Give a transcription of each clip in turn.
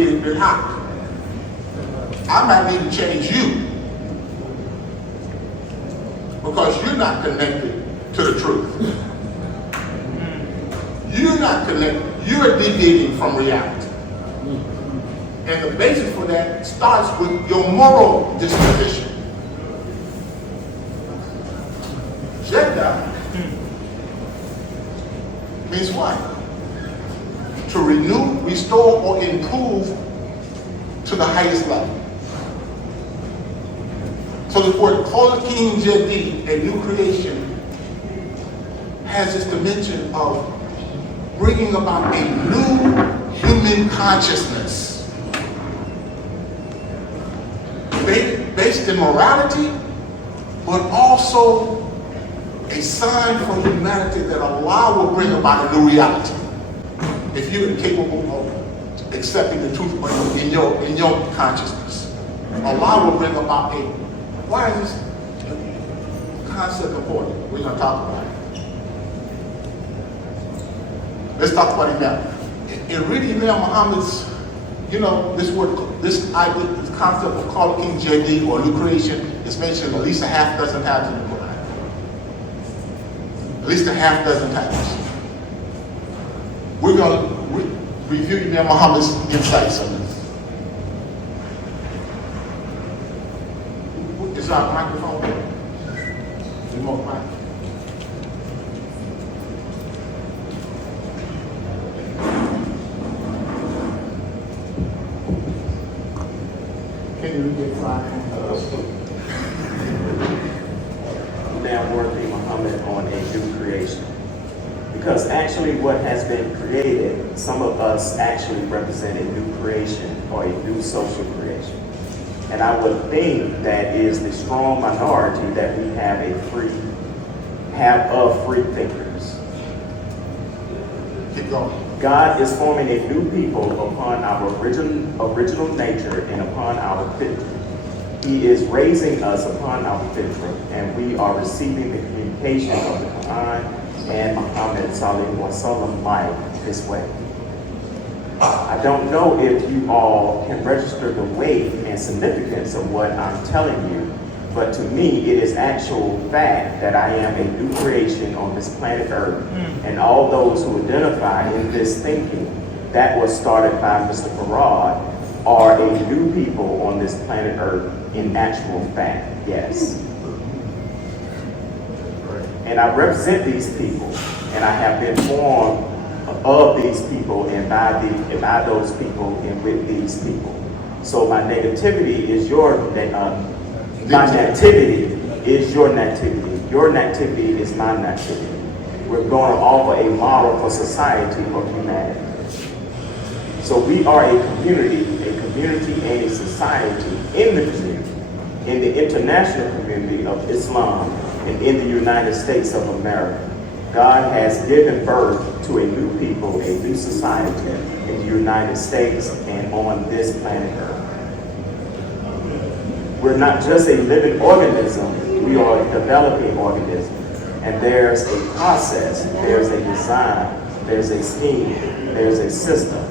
radiator been hot. I might need to change you because you're not connected to the truth. You're not connected. You're deviating from reality. And the basis for that starts with your moral disposition. Jeddah means what? To renew, restore, or improve to the highest level. So the word Kolakim Jadid, a new creation, has this dimension of bringing about a new human consciousness based in morality, but also a sign for humanity that Allah will bring about a new reality. If you're incapable of accepting the truth in your consciousness, Allah will bring about a. Why is this concept important? We're going to talk about it. Let's talk about it now. In reading now Muhammad's, this concept of Khalqin Jadid or new creation is mentioned at least a half dozen times in the Quran. At least a half dozen times. We're going to review Imam Muhammad's insights on this. Is our microphone there? Remote mic. Can you get Now working Muhammad on a new creation. Because actually what has been created, some of us actually represent a new creation or a new social creation. And I would think that is the strong minority that we have of free thinkers. Keep going. God is forming a new people upon our original nature and upon our fitra. He is raising us upon our fitra, and we are receiving the communication of the Quran and Muhammad sallallahu alaihi wasallam like this way. I don't know if you all can register the weight and significance of what I'm telling you, but to me it is actual fact that I am a new creation on this planet Earth, and all those who identify in this thinking that was started by Mr. Farad are a new people on this planet Earth in actual fact, yes. And I represent these people, and I have been formed of these people and by those people and with these people. So my negativity is your my nativity is your nativity. Your nativity is my nativity. We're going to offer a model for society, for humanity. So we are a community and a society in the community, in the international community of Islam and in the United States of America. God has given birth to a new people, a new society in the United States and on this planet Earth. We're not just a living organism, we are a developing organism. And there's a process, there's a design, there's a scheme, there's a system,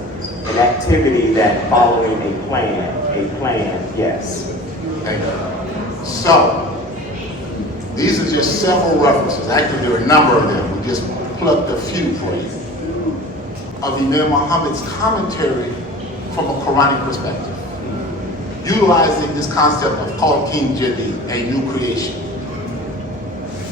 an activity that following a plan, yes. Thank you. So, these are just several references. Actually, there are a number of them. We just plucked a few for you. Of Imam Muhammad's commentary from a Quranic perspective, utilizing this concept of Khalqin Jadid, a new creation.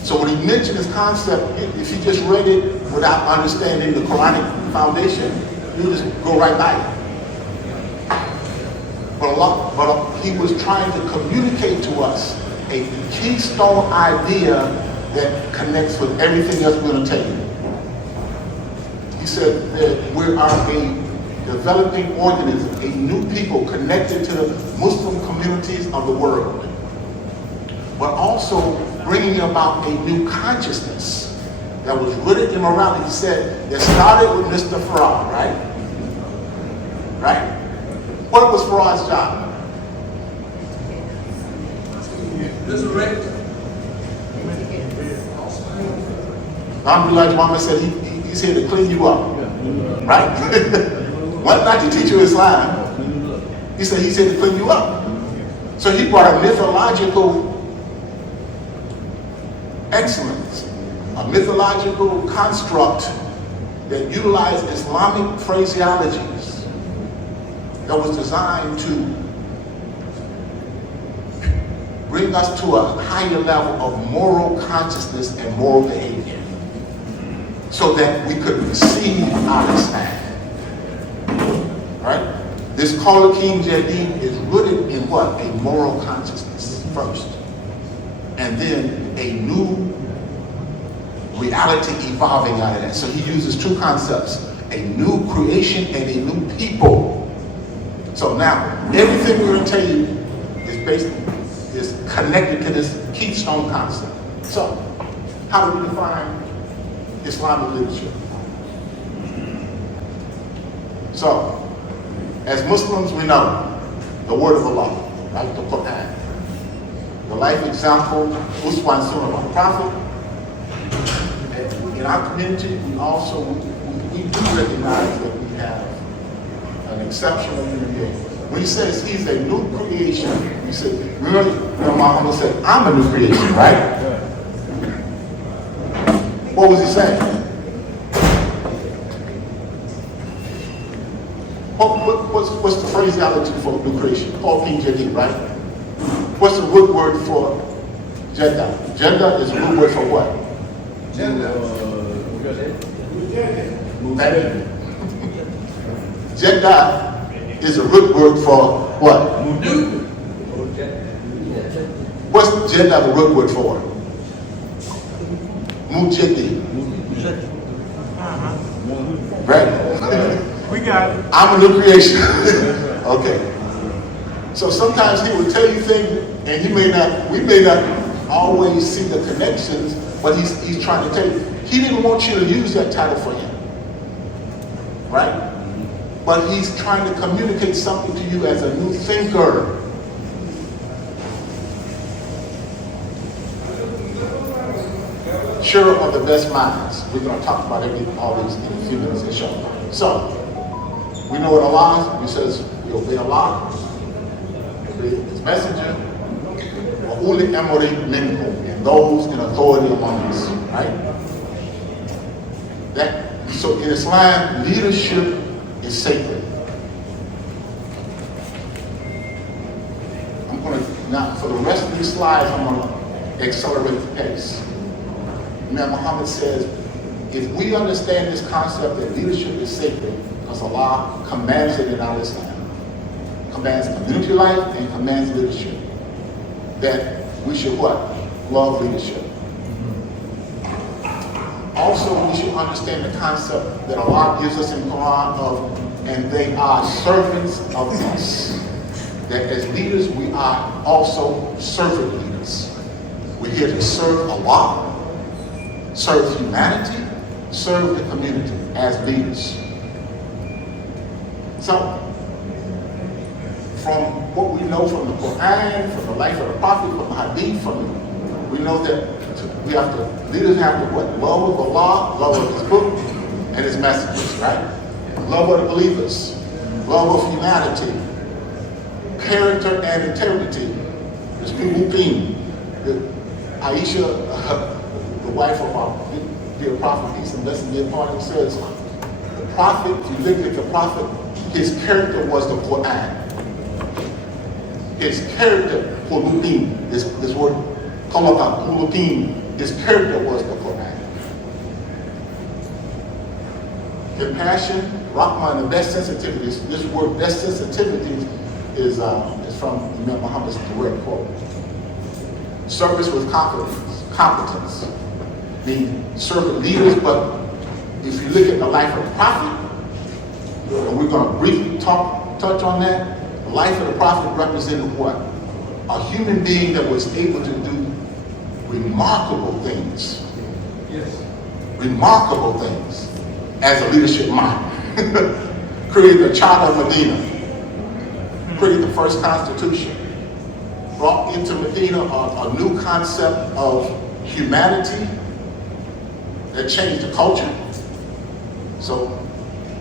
So when he mentioned this concept, if you just read it without understanding the Quranic foundation, you would just go right by it. But he was trying to communicate to us a keystone idea that connects with everything else we're going to tell you. He said that we are a developing organism, a new people connected to the Muslim communities of the world, but also bringing about a new consciousness that was rooted in morality. He said that started with Mr. Farad, right? Right? What was Farad's job? Resurrect. Alhamdulillah, Muhammad said he's here to clean you up. Right? Not to teach you Islam, He said to clean you up. So he brought a mythological excellence, a mythological construct that utilized Islamic phraseologies that was designed to bring us to a higher level of moral consciousness and moral behavior so that we could receive our Islam. Right? This King Jadid is rooted in what? A moral consciousness first. And then a new reality evolving out of that. So he uses two concepts, a new creation and a new people. So now, everything we're going to tell you is connected to this keystone concept. So, how do we define Islamic leadership? So, as Muslims, we know the word of Allah, like the Quran. The life example, Uswa and Sunnah of our Prophet. And in our community, we also we do recognize that we have an exceptional human being. When he says he's a new creation, he said, remember Muhammad said, I'm a new creation, right? What was he saying? What's the phraseology for new creation? King Jadid, right? What's the root word for Jeddah? Jeddah is the root word for what? Jeddah is a root word for what? What's Jeddah the root word for? Mujadid. Right? We got it. I'm a new creation. Okay. So sometimes he will tell you things, and we may not always see the connections, but he's trying to tell you. He didn't want you to use that title for him. Right? But he's trying to communicate something to you as a new thinker. Sure of the best minds. We're going to talk about all these in a few minutes, inshallah. So, we know what Allah is. He says we obey Allah, obey His messenger, وَأُولِي الْأَمْرِ مِنْكُمْ, and those in authority among us. Right? So in Islam, leadership is sacred. I'm going to, now for the rest of these slides, I'm going to accelerate the pace. Imam Muhammad says, if we understand this concept that leadership is sacred, because Allah commands it in our Islam, commands community life and commands leadership, that we should what? Love leadership. Also, we should understand the concept that Allah gives us in the Quran of, and they are servants of us. That as leaders, we are also servant leaders. We're here to serve Allah, serve humanity, serve the community as leaders. So, from what we know from the Quran, from the life of the Prophet, from the Hadith, we know that leaders have to what? Love of Allah, love of His book, and His messages, right? Love of the believers, love of humanity, character and integrity. There's people being. Aisha, the wife of our dear Prophet, peace and blessing be upon him, says, the Prophet, if you look at the Prophet, his character was the Quran. His character, Qulubin, this word, Qalaqa, Qulubin, his character was the Quran. Compassion, Rahman, and best sensitivity. This word, best sensitivity, is from Imam Muhammad's direct quote. Service with competence. Being servant leaders, but if you look at the life of the Prophet, and we're going to briefly touch on that, the life of the Prophet represented what? A human being that was able to do remarkable things. Yes. Remarkable things as a leadership mind. Created the Charter of Medina. Created the first constitution. Brought into Medina a new concept of humanity that changed the culture. So,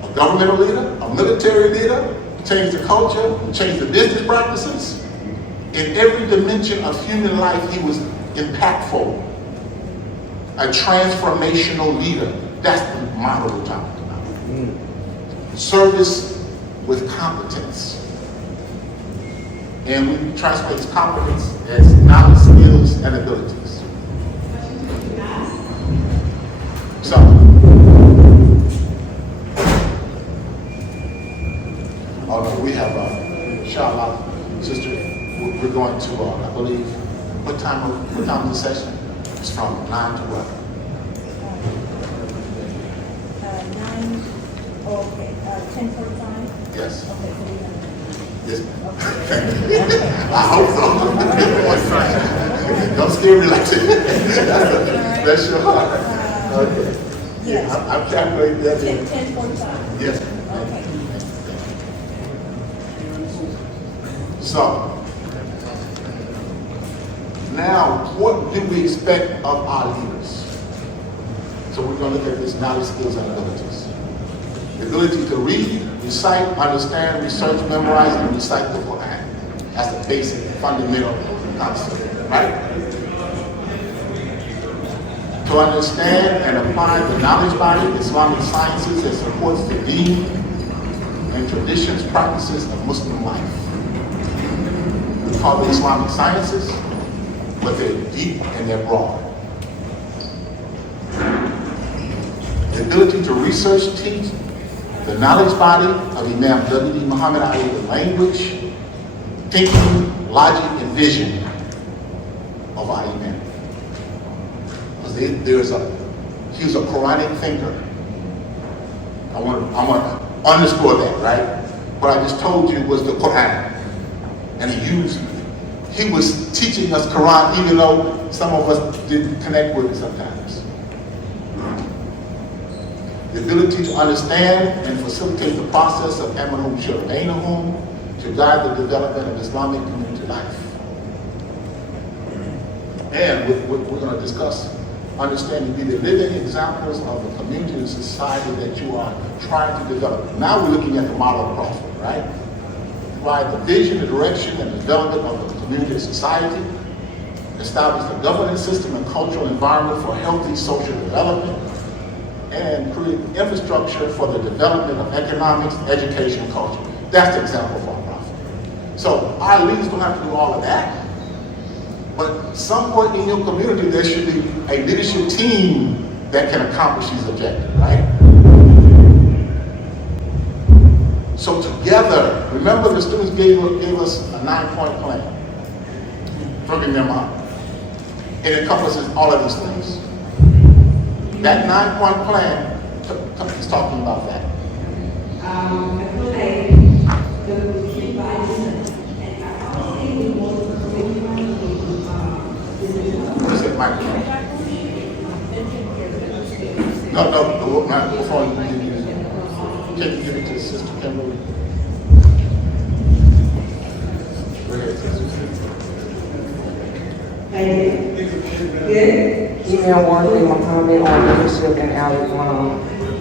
a governmental leader, a military leader, change the culture, change the business practices. In every dimension of human life, he was impactful. A transformational leader. That's the model we're talking about. Service with competence. And we translate competence as knowledge, skills, and abilities. So, we have Charlotte, sister. We're going to, I believe, what time is the session? It's from 9 to what? 10:45? Yes. Okay, so we have. Yes, ma'am. I hope so. Don't scare me like that. That's your heart. Okay. Yes. I'm calculating that. 10:45. Yes. Okay. So, now, what do we expect of our leaders? So we're going to look at this knowledge, skills, and abilities. The ability to read, recite, understand, research, memorize, and recite the Quran. That's the basic, fundamental concept, right? To understand and apply the knowledge body, Islamic sciences that supports the deen and traditions, practices of Muslim life. We call them Islamic sciences, but they're deep and they're broad. The ability to research, teach, the knowledge body of Imam W.D. Muhammad Ali, the language, thinking, logic, and vision of our Imam. Because he was a Quranic thinker. I want to underscore that, right? What I just told you was the Quran. And he was teaching us Quran even though some of us didn't connect with it sometimes. The ability to understand and facilitate the process of Amanhum Shirbainahum to guide the development of Islamic community life. And we're going to discuss understanding be the living examples of the community and society that you are trying to develop. Now we're looking at the model of Crawford, right? Provide the vision, the direction, and the development of the community and society. Establish the governance system and cultural environment for healthy social development. And create infrastructure for the development of economics, education, and culture. That's the example for our prophet. So our leaders don't have to do all of that. But somewhere in your community, there should be a leadership team that can accomplish these objectives, right? So together, remember the students gave us a 9-point plan. From them up. It encompasses all of these things. That 9-point plan is talking about that. I feel like the key values, and I don't think we want to What is it, Mike? No, the microphone you can use. Can you give it to Sister Kimberly? Go ahead, Sister. Email Warren Muhammad on leadership and Al-Islam.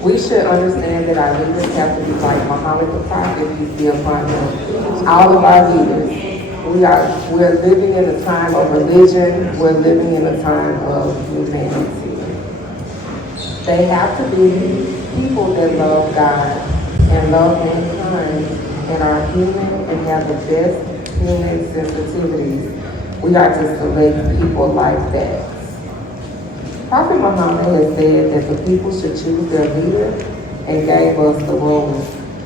We should understand that our leaders have to be like Muhammad the Prophet, peace be upon him. All of our leaders. We're living in a time of religion. We're living in a time of humanity. They have to be people that love God and love mankind and are human and have the best human sensitivities. We are to select people like that. Prophet Muhammad has said that the people should choose their leader and gave us the rules.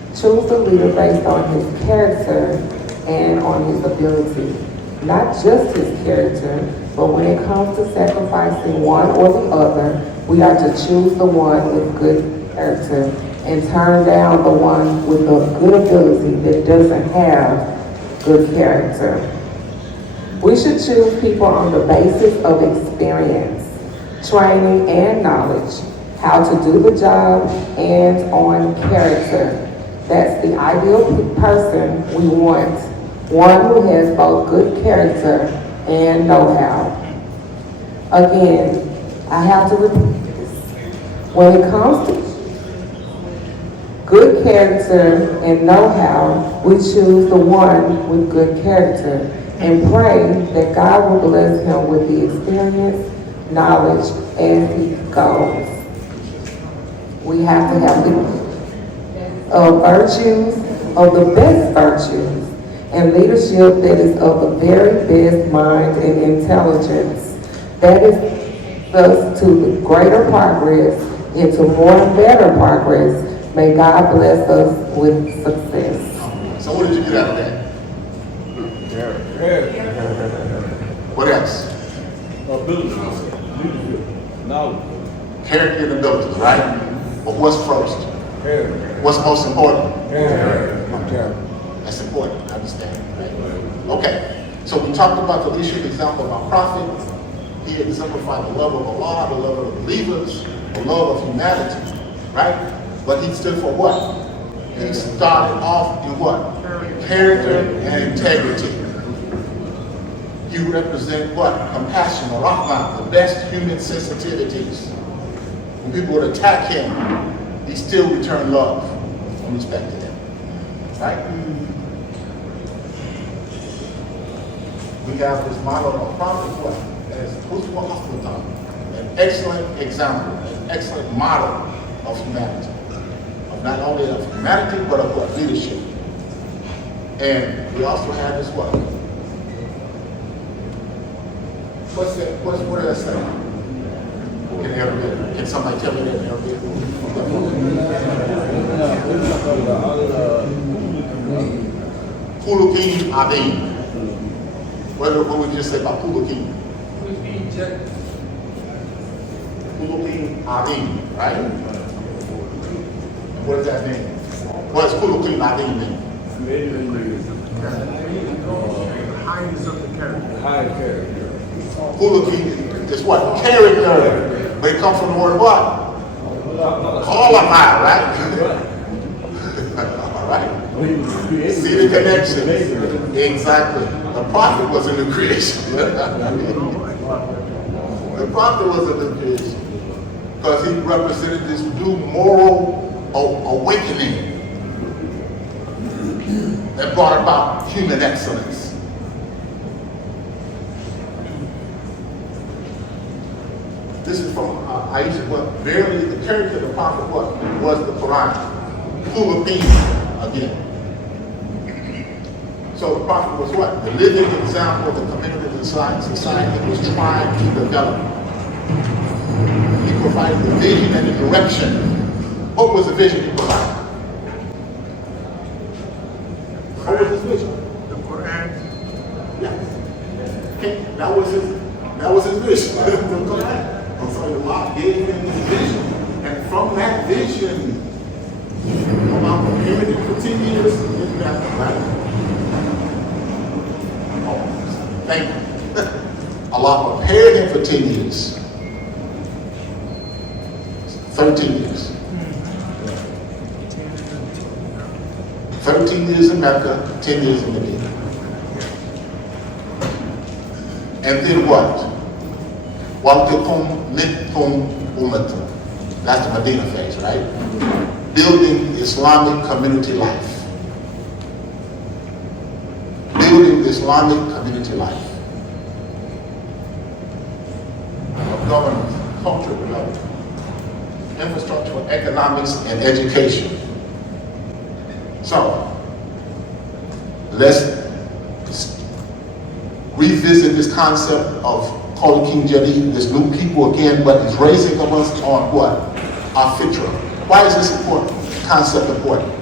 Choose the leader based on his character and on his ability. Not just his character, but when it comes to sacrificing one or the other, we are to choose the one with good character and turn down the one with the good ability that doesn't have good character. We should choose people on the basis of experience, training, and knowledge, how to do the job, and on character. That's the ideal person we want, one who has both good character and know-how. Again, I have to repeat this. When it comes to good character and know-how, we choose the one with good character and pray that God will bless him with the experience, knowledge, as he goes. We have to have the virtues of the best virtues and leadership that is of the very best mind and intelligence. That is thus to greater progress, into more and better progress. May God bless us with success. So what did you get out of that? What else? Ability, leadership, knowledge, Character and abilities, right? But what's first? What's most important? That's important, I understand. Right? Okay, so we talked about the leadership example of our prophet. He exemplified the love of Allah, the love of the believers, the love of humanity, right? But he stood for what? He started off in what? Character and integrity. He represents what? Compassion, or rahmah, the best human sensitivities. When people would attack him, he still returned love and respect to them. Right? We have this model of prophet what? As Uswa Hospital, an excellent example, an excellent model of humanity. Of not only of humanity, but of what? Leadership. And we also have this what? What's that? What did I say? In Arabic. Can somebody tell me that in Arabic? Kulukin Adin. What would you just say about Kulukin? Kulukin Adin, right? And what does that mean? What does Kulukin Adin mean? highness of the character. High character. Kulukin is what? Character. But it comes from the word what? Qualify, right? All right. See the connection. Exactly. The prophet was a new creation. The prophet was a new creation. Because he represented this new moral awakening that brought about human excellence. This is from Aisha, what verily the character of the prophet what? Was the Quran. Full of things again. So the prophet was what? The living example of the community of the society that was trying to develop. He provided the vision and the direction. What was the vision he provided? What was his vision? The Quran. Yeah. Okay, that was his vision. The Quran. And so Allah gave him his vision. And from that vision, Allah prepared him for 10 years in that, right? Oh, thank you. Allah prepared him for 10 years. 13 years. 13 years in Mecca, 10 years in Medina. And then what? Waltikum mitkum ummatum. That's the Medina phase, right? Building Islamic community life. Building Islamic community life. Of governance, culture development, infrastructure, economics, and education. So, let's revisit this concept of calling King Jadi, this new people again, but he's raising us on what? Our fitra. Why is this important? Concept important?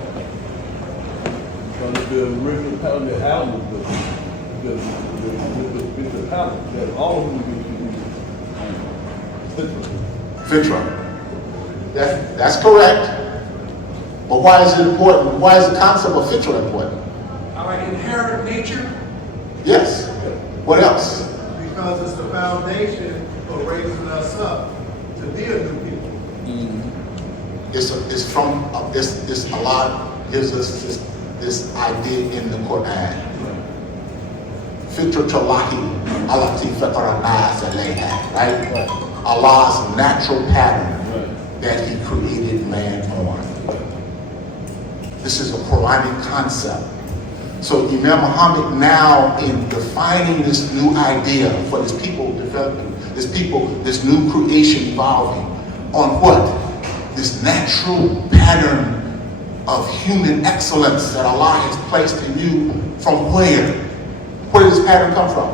Because the original pattern that Adam was the pattern that all of them would be Fitra. That's correct. But why is it important? Why is the concept of fitra important? Our inherent nature, Yes. What else? because it's the foundation for raising us up to be a new people. It's from this Allah gives us this idea in the Quran. Fitratullahi allati fatara nas alayha, right? Allah's natural pattern that He created man on. This is a Quranic concept. So Imam Muhammad now, in defining this new idea for this people developing, this new creation evolving, on what? This natural pattern of human excellence that Allah has placed in you. From where? Where does this pattern come from?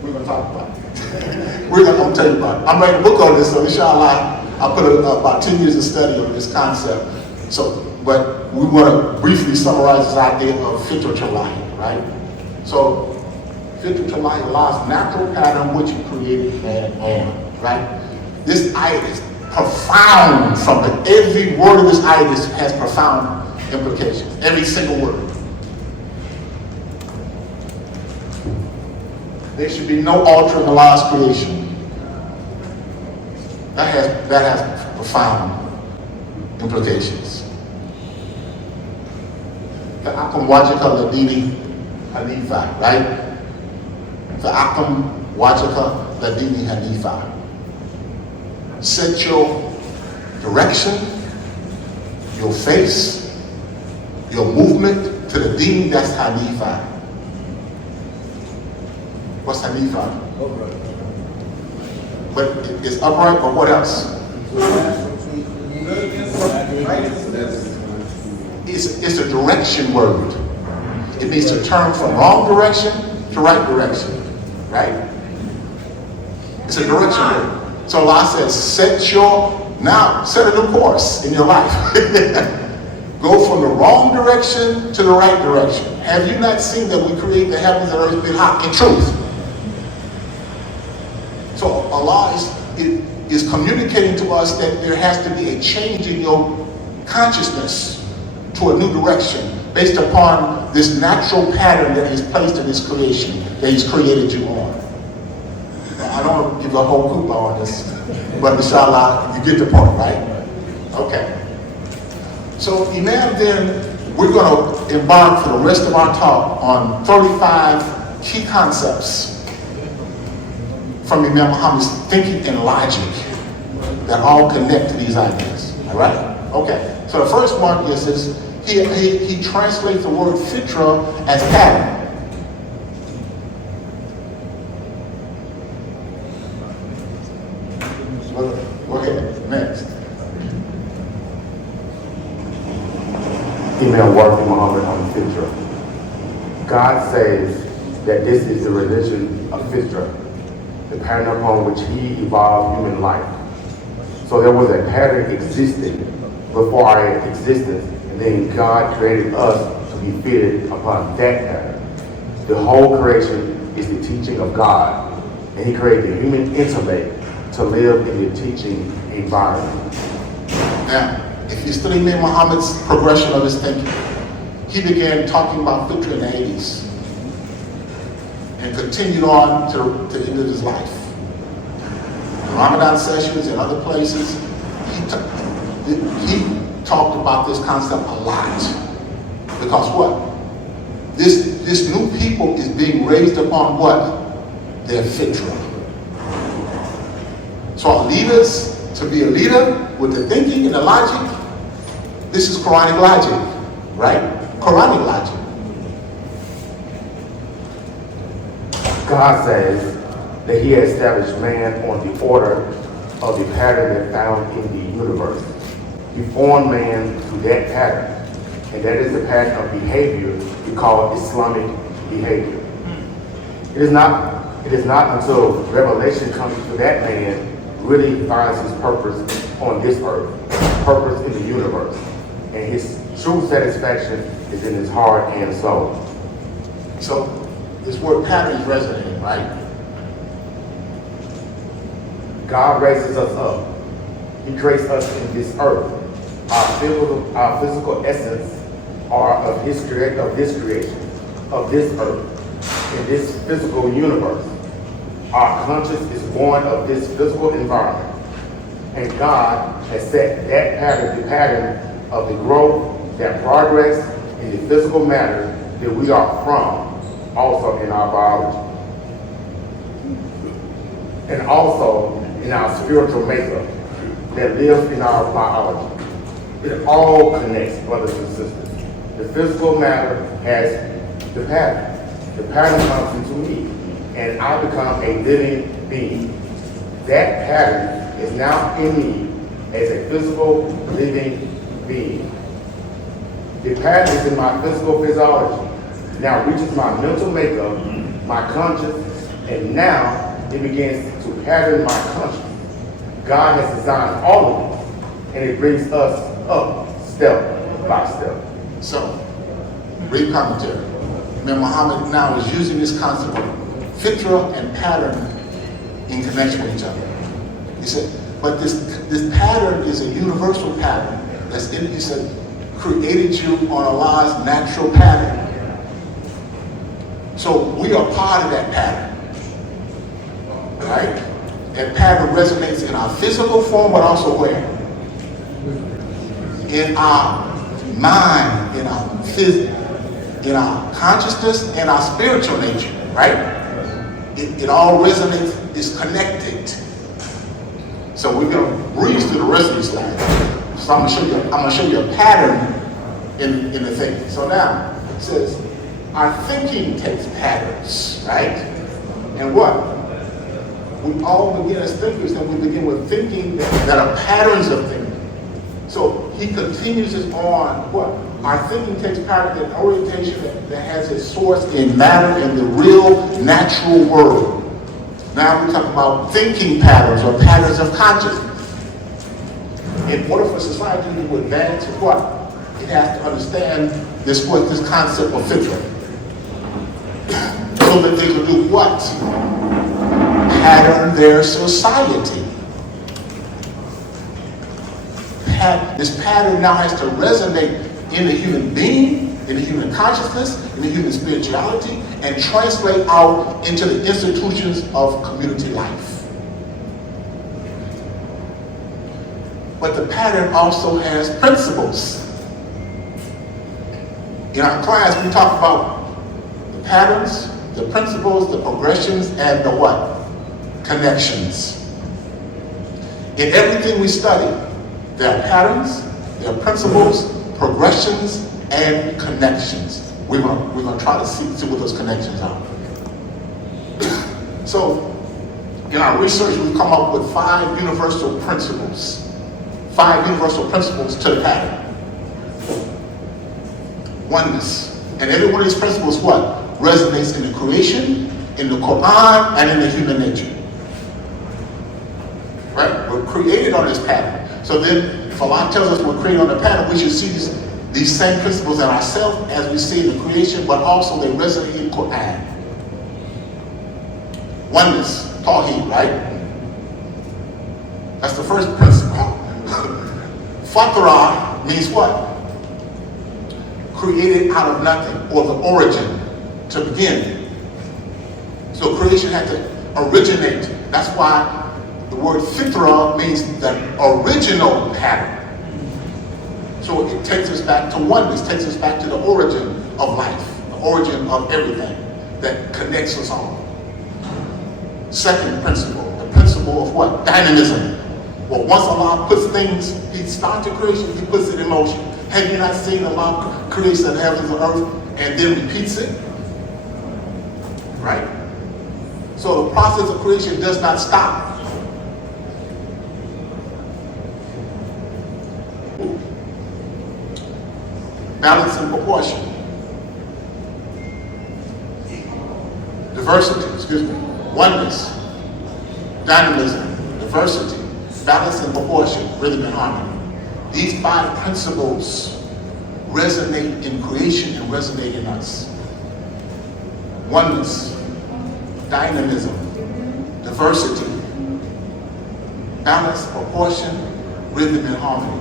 We're going to talk about it. We're not going to tell you about it. I'm writing a book on this, so inshallah, I'll put about 10 years of study on this concept. But we want to briefly summarize this idea of fitratullahi, right? So, fitratullahi, Allah's natural pattern which He created man on, right? This ayat is profound from it. Every word of this ayat has profound implications. Every single word. There should be no altering Allah's creation. That has profound implications. Fa'akum wajhaka ladini hanifa, right? Fa'akum wajhaka ladini hanifa. Set your direction, your face, your movement to the deen that's hanifa. What's hanifa? But it's upright, but what else? It's a direction word. It means to turn from wrong direction to right direction, right? It's a direction word. So Allah says, set a new course in your life. Go from the wrong direction to the right direction. Have you not seen that we create the heavens and earth in truth? So Allah is communicating to us that there has to be a change in your consciousness to a new direction based upon this natural pattern that He's placed in His creation, that He's created you on. I don't want to give a whole hoop on this, but inshallah, you get the point, right? Okay. So Imam, then, we're going to embark for the rest of our talk on 35 key concepts from Imam Muhammad's thinking and logic that all connect to these ideas. All right? Okay. So the first one is this. He translates the word fitra as pattern. Go ahead. Next. Imam Warfi Muhammad on fitra. God says that this is the religion of fitra, the pattern upon which He evolved human life. So there was a pattern existing before our existence, and then God created us to be fitted upon that pattern. The whole creation is the teaching of God, and He created the human intellect to live in the teaching environment. Now, if you study Imam Muhammad's progression of his thinking, he began talking about fitra in the 80s and continued on to the end of his life. In Ramadan sessions and other places, he talked about this concept a lot. Because what? This new people is being raised upon what? Their fitra. So our leaders, to be a leader with the thinking and the logic, this is Quranic logic, right? Quranic logic. God says that He established man on the order of the pattern that found in the universe. He formed man through that pattern, and that is the pattern of behavior we call Islamic behavior. It is not until revelation comes to that man really finds his purpose on this earth, purpose in the universe, and his true satisfaction is in his heart and soul. So this word pattern is resonating, right? God raises us up. He creates us in this earth. Our physical essence are of this creation, of this earth, in this physical universe. Our conscience is born of this physical environment. And God has set that pattern, the pattern of the growth, that progress in the physical matter that we are from, also in our biology. And also in our spiritual makeup that lives in our biology. It all connects, brothers and sisters. The physical matter has the pattern. The pattern comes into me, and I become a living being. That pattern is now in me as a physical, living being. The pattern is in my physical physiology. Now reaches my mental makeup, my conscience, and now it begins to pattern my conscience. God has designed all of it, and it brings us up step by step. So, read commentary. Now, Muhammad now is using this concept of fitra and pattern in connection with each other. He said, but this pattern is a universal pattern that's in, he said, created you on Allah's natural pattern. So we are part of that pattern. Right? That pattern resonates in our physical form, but also where? In our mind, in our consciousness, and our spiritual nature, right? It all resonates, is connected. So we're gonna breeze through the rest of these slides. So I'm gonna show you a pattern in the thinking. So now it says, our thinking takes patterns, right? And what? We all begin as thinkers, and we begin with thinking that are patterns of thinking. So he continues this on what? Our thinking takes pattern and orientation that has its source in matter in the real natural world. Now we're talking about thinking patterns or patterns of consciousness. In order for society to advance, what? It has to understand this concept of fitra. So that they can do what? Pattern their society. This pattern now has to resonate in the human being, in the human consciousness, in the human spirituality, and translate out into the institutions of community life. But the pattern also has principles. In our class, we talk about the patterns, the principles, the progressions, and the what? Connections. In everything we study, there are patterns, there are principles, progressions, and connections. We're going to try to see what those connections are. So, in our research, we've come up with 5 universal principles. 5 universal principles to the pattern. Oneness. And every one of these principles, what? Resonates in the creation, in the Quran, and in the human nature. Right? We're created on this pattern. So then, if Allah tells us we're created on the pattern, we should see these same principles in ourselves as we see in the creation, but also they resonate in Quran. Oneness, Tawheed, right? That's the first principle. Fatra means what? Created out of nothing, or the origin, to begin. So creation had to originate. That's why the word fitra means the original pattern. So it takes us back to oneness, takes us back to the origin of life, the origin of everything that connects us all. Second principle, the principle of what? Dynamism. Well, once Allah puts things, He starts the creation, He puts it in motion. Have you not seen Allah creates the heavens and earth and then repeats it? Right? So the process of creation does not stop. Balance and proportion. Diversity, oneness, dynamism, diversity, balance and proportion, rhythm and harmony. These 5 principles resonate in creation and resonate in us. Oneness, dynamism, diversity, balance, proportion, rhythm and harmony.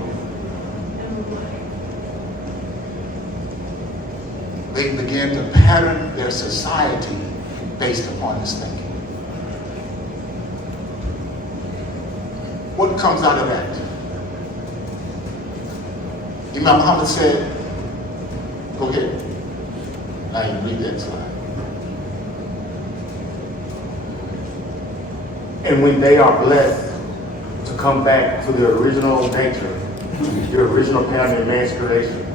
They began to pattern their society based upon this thinking. What comes out of that? Imam Muhammad said, go ahead. I didn't read that slide. And when they are blessed to come back to their original nature, the original pattern in man's creation,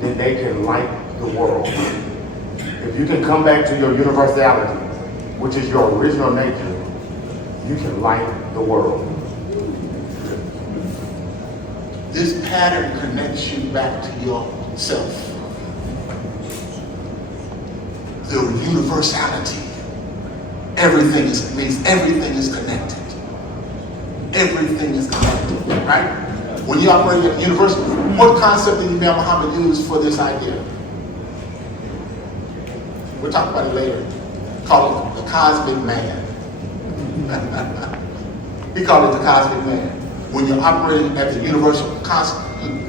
then they can light the world. If you can come back to your universality, which is your original nature, you can light the world. This pattern connects you back to yourself. The universality. Everything means everything is connected. Everything is connected, right? When you operate at the university, what concept did Imam Muhammad use for this idea? We'll talk about it later. Call it the cosmic man. He called it the cosmic man. When you're operating at the universal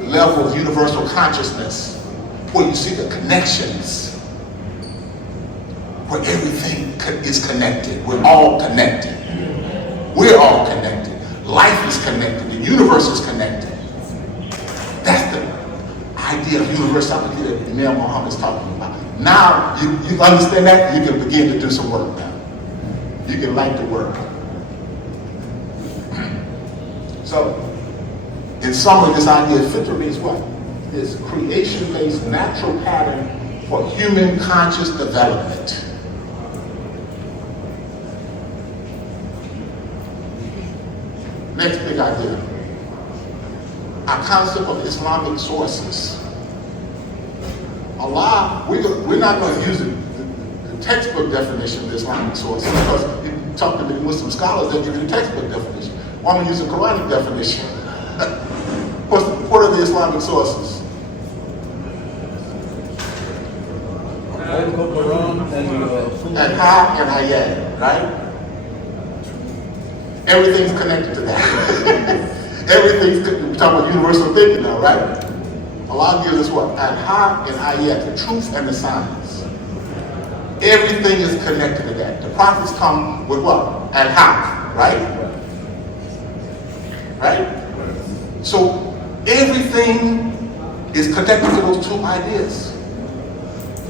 level of universal consciousness, where you see the connections, where everything is connected. We're all connected. We're all connected. Life is connected. The universe is connected. That's the idea of universality that Imam Muhammad is talking about. Now, you understand that, you can begin to do some work now. You can light the work. So, in summary, this idea of fitra means what? It's creation-based natural pattern for human conscious development. Next big idea. Our concept of Islamic sources. Allah, we're not going to use the textbook definition of Islamic sources, because you talk to the Muslim scholars, they'll give you the textbook definition. Why don't we use the Quranic definition? What are the Islamic sources? And ha and ayat, right? Everything's connected to that. Everything's, we're talking about universal thinking now, right? Allah gives us what? Al-Haq and Ayat, the truth and the signs. Everything is connected to that. The prophets come with what? Al-Haq, right? Right? So everything is connected to those two ideas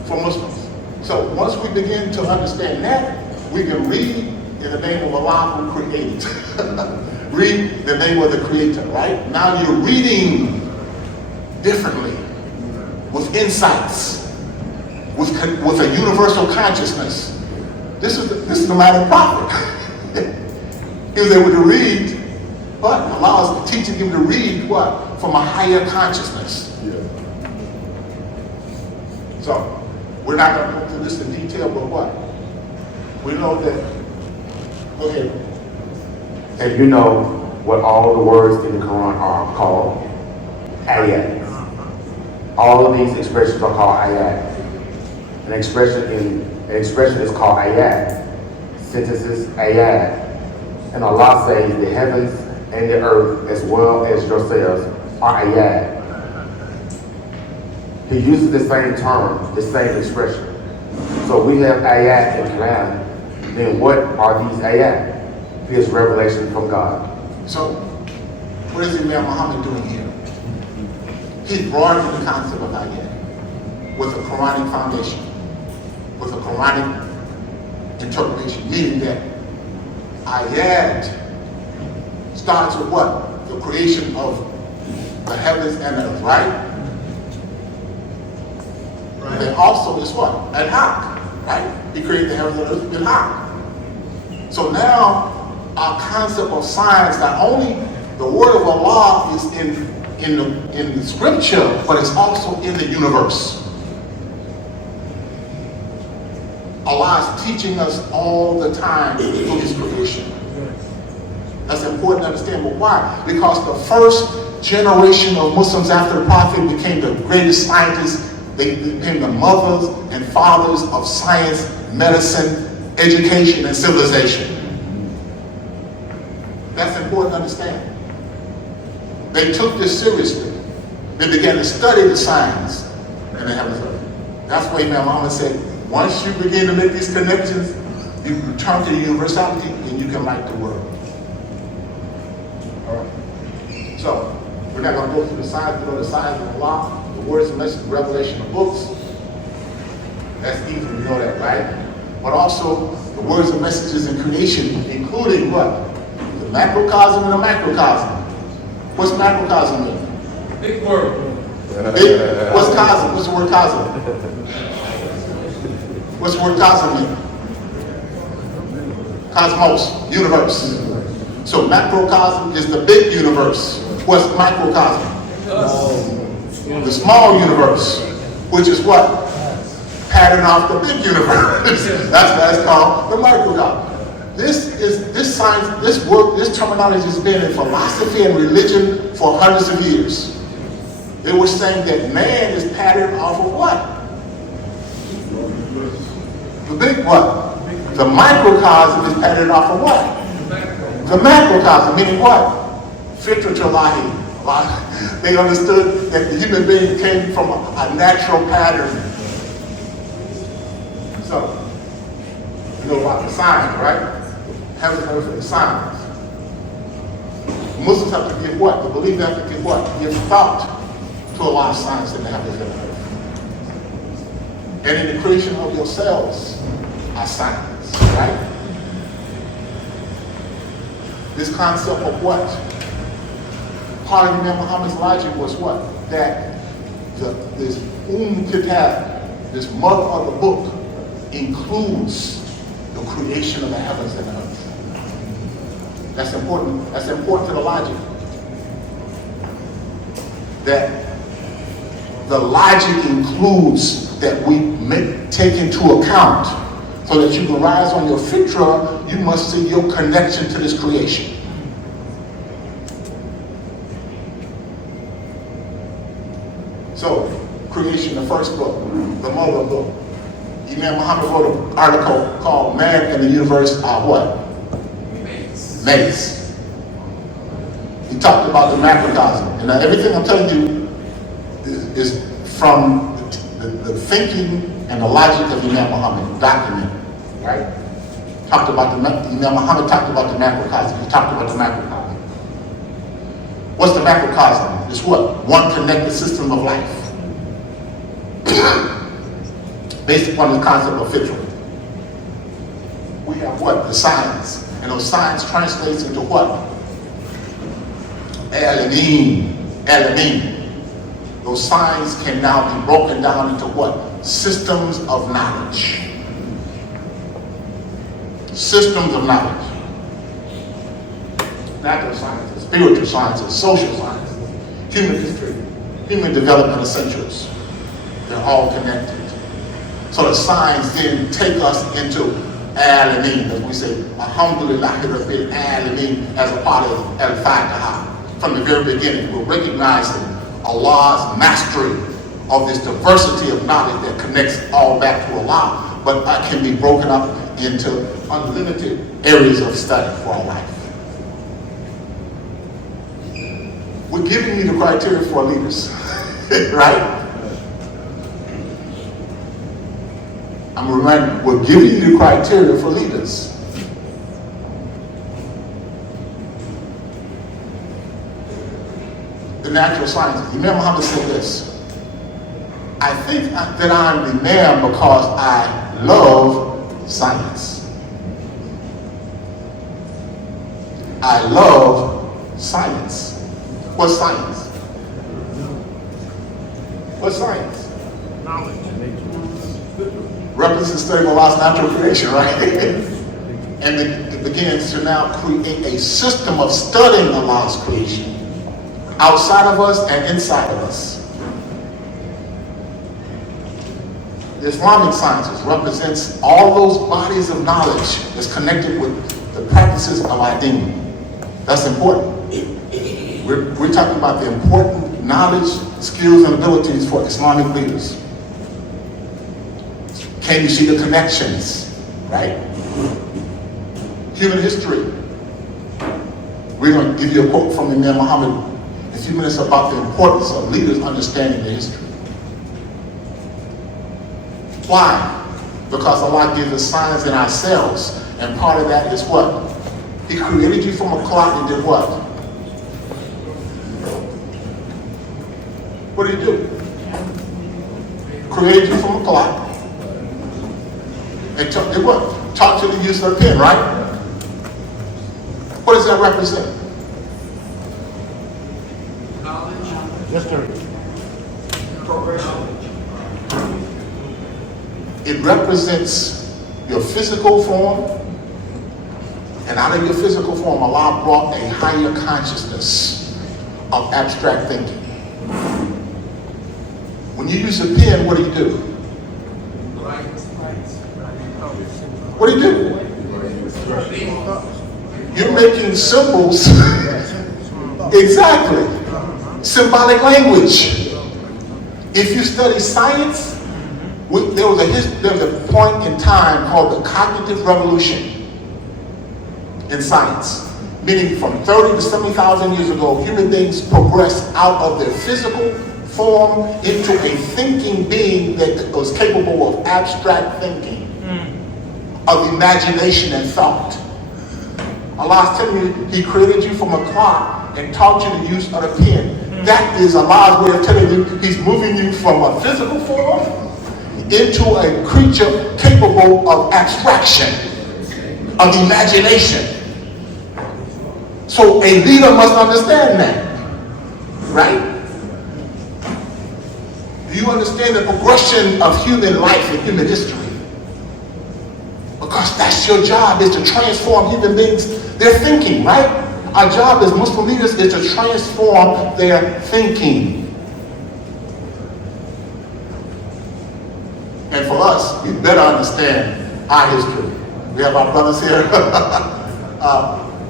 for Muslims. So once we begin to understand that, we can read in the name of Allah who created. Read the name of the Creator, right? Now you're reading differently, with insights, with a universal consciousness. This is the man of prophet. He was able to read, but Allah is teaching him to read what? From a higher consciousness. So, we're not going to go through this in detail, but what? We know that. Go ahead. And you know what all the words in the Quran are called? Ayat. All of these expressions are called ayat. An expression is called ayat. Sentences, ayat. And Allah says the heavens and the earth, as well as yourselves, are ayat. He uses the same term, the same expression. So we have ayat in Quran. Then what are these ayat? His revelation from God. So, what is Imam Muhammad doing here? He's broadening the concept of ayat with a Quranic foundation, with a Quranic interpretation, meaning that ayat starts with what? The creation of the heavens and the earth, right? And then also is what? Al-Haq, right? He created the heavens and the earth with Haq. So now, our concept of science, not only the word of Allah is in the scripture, but it's also in the universe. Allah is teaching us all the time through His creation. That's important to understand. But why? Because the first generation of Muslims after the Prophet became the greatest scientists. They became the mothers and fathers of science, medicine, education, and civilization. That's important to understand. They took this seriously. They began to study the science and the heavens. That's why Imam Muhammad said, once you begin to make these connections, you return to the universality and you can light the world. All right. So, we're not going to go through the science, we know the science of Allah, the words and message, revelation of books. That's easy, we know that, right? But also, the words and messages in creation, including what? The macrocosm and the microcosm. What's macrocosm mean? Big word. What's cosm? What's the word cosm? What's the word cosm mean? Cosmos, universe. So macrocosm is the big universe. What's microcosm? The small universe, which is what? Pattern off the big universe. That's why it's called the microcosm. This science, this terminology has been in philosophy and religion for hundreds of years. They were saying that man is patterned off of what? The big what? The microcosm is patterned off of what? The macrocosm, meaning what? Fitratullahi. They understood that the human being came from a natural pattern. So, you know about the signs, right? Heaven and earth are the signs. Muslims have to give what? The believers have to give what? Give thought to a lot of signs in the heavens and earth. And in the creation of yourselves are signs, right? This concept of what? Part of Imam Muhammad's logic was what? That this Kitab, this mother of the book, includes the creation of the heavens and earth. That's important. That's important to the logic. That the logic includes that we take into account, so that you can rise on your fitra, you must see your connection to this creation. So, creation, the first book, the mother book. Imam Muhammad wrote an article called Man and the Universe Are What? Mates. He talked about the macrocosm. And now everything I'm telling you is from the thinking and the logic of Imam Muhammad, documented, right? Imam Muhammad talked about the macrocosm. He talked about the macrocosm. What's the macrocosm? It's what? One connected system of life. Based upon the concept of fitra. We have what? The signs. And those signs translates into what? Alameen. Those signs can now be broken down into what? Systems of knowledge. Systems of knowledge. Natural sciences, spiritual sciences, social sciences, human history, human development essentials. They're all connected. So the signs then take us into Alameen, as we say, Alhamdulillahi Rabbil Alameen, as a part of Al-Fatiha. From the very beginning, we're recognizing Allah's mastery of this diversity of knowledge that connects all back to Allah, but can be broken up into unlimited areas of study for our life. We're giving you the criteria for leaders, right? I'm reminding you, we're giving you the criteria for leaders. The natural sciences. Imam Muhammad said this: I think that I'm the man because I love science. I love science. What's science? What's science? Knowledge. Represents the study of Allah's natural creation, right? And it begins to now create a system of studying Allah's creation outside of us and inside of us. The Islamic sciences represents all those bodies of knowledge that's connected with the practices of our deen. That's important. We're talking about the important knowledge, skills, and abilities for Islamic leaders. Can you see the connections, right? Human history. We're going to give you a quote from Imam Muhammad in a few minutes about the importance of leaders understanding their history. Why? Because Allah gives us signs in ourselves, and part of that is what? He created you from a clot and did what? What did he do? Created you from a clot. And did what? Taught you to use their pen, right? What does that represent? Knowledge. It represents your physical form, and out of your physical form, Allah brought a higher consciousness of abstract thinking. When you use a pen, what do you do? What do you do? You're making symbols. Exactly. Symbolic language. If you study science, there was a point in time called the cognitive revolution in science. Meaning from 30 to 70,000 years ago, human beings progressed out of their physical form into a thinking being that was capable of abstract thinking, of imagination and thought. Allah is telling you He created you from a clock and taught you to use a pen. That is Allah's way of telling you He's moving you from a physical form into a creature capable of abstraction, of imagination. So a leader must understand that, right? Do you understand the progression of human life and human history? Because that's your job, is to transform human beings, their thinking, right? Our job as Muslim leaders is to transform their thinking. And for us, we better understand our history. We have our brothers here.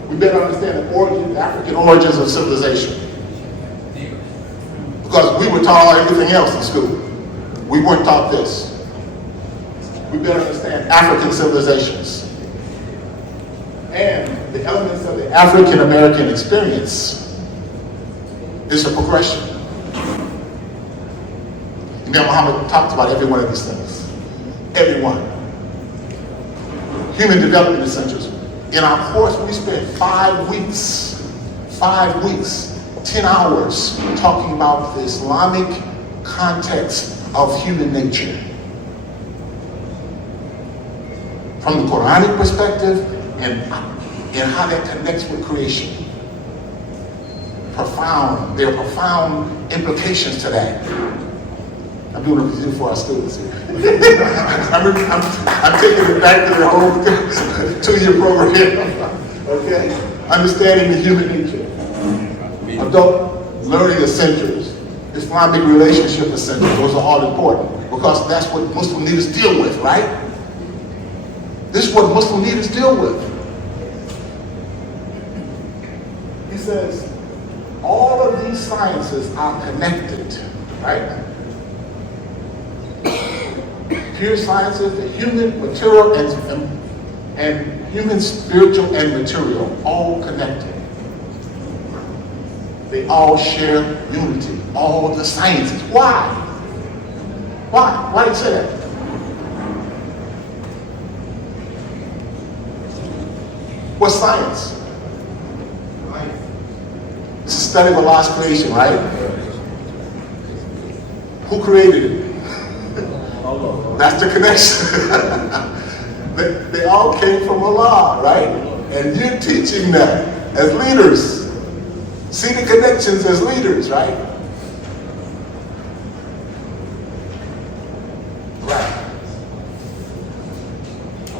We better understand the African origins of civilization. Because we were taught everything else in school. We weren't taught this. We better understand African civilizations and the elements of the African American experience. Is a progression. Imam Muhammad talked about every one of these things. Every one. Human development essentials. In our course, we spent 5 weeks, 10 hours talking about the Islamic context of human nature. From the Quranic perspective and how that connects with creation. There are profound implications to that. I'm doing a review for our students here. I'm taking it back to the whole 2-year program. Okay? Understanding the human nature. Adult learning essentials. Islamic relationship essentials. Those are all important because that's what Muslim leaders deal with, right? This is what Muslim leaders deal with. He says, all of these sciences are connected, right? Pure sciences, the human, material, and human, spiritual, and material, all connected. They all share unity, all the sciences. Why? Why? Why do you say that? What's science? It's a study of Allah's creation, right? Who created it? That's the connection. they all came from Allah, right? And you're teaching that as leaders. See the connections as leaders, right? Right.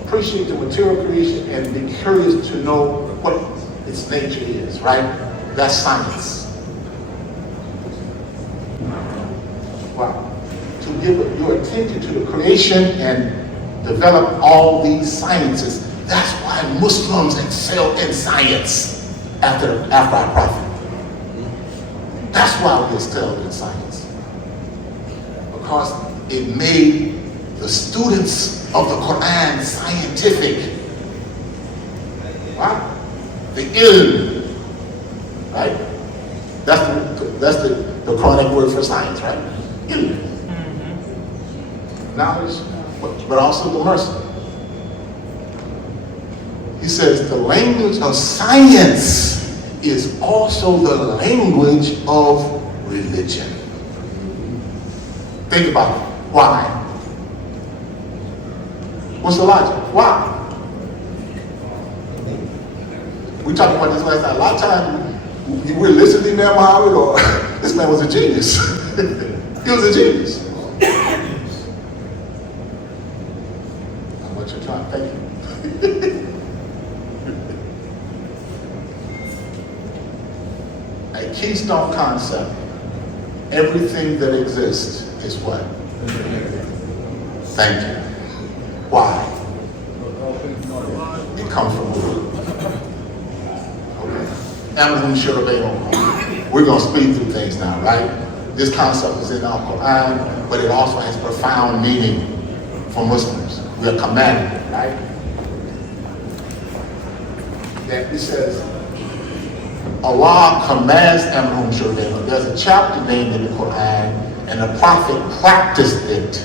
Appreciate the material creation and be curious to know what its nature is, right? That's science. Wow. To give your attention to the creation and develop all these sciences. That's why Muslims excel in science after our Prophet. That's why we excel in science. Because it made the students of the Quran scientific. Right? The ilm. Right? That's the Quranic word for science, right? Ilm. Knowledge, but also the mercy. He says the language of science is also the language of religion. Think about it. Why? What's the logic? Why? We talked about this last night. A lot of times we're listening to Muhammad or This man was a genius. He was a genius. How much your time? Thank you. A keystone concept. Everything that exists is what? Thank you. Why? It comes from who? Okay. We're going to speed through things now, right? This concept is in our Quran, but it also has profound meaning for Muslims. We are commanded, right? That it says, Allah commands Amrahum Shurbayhum. There's a chapter named in the Quran, and the Prophet practiced it.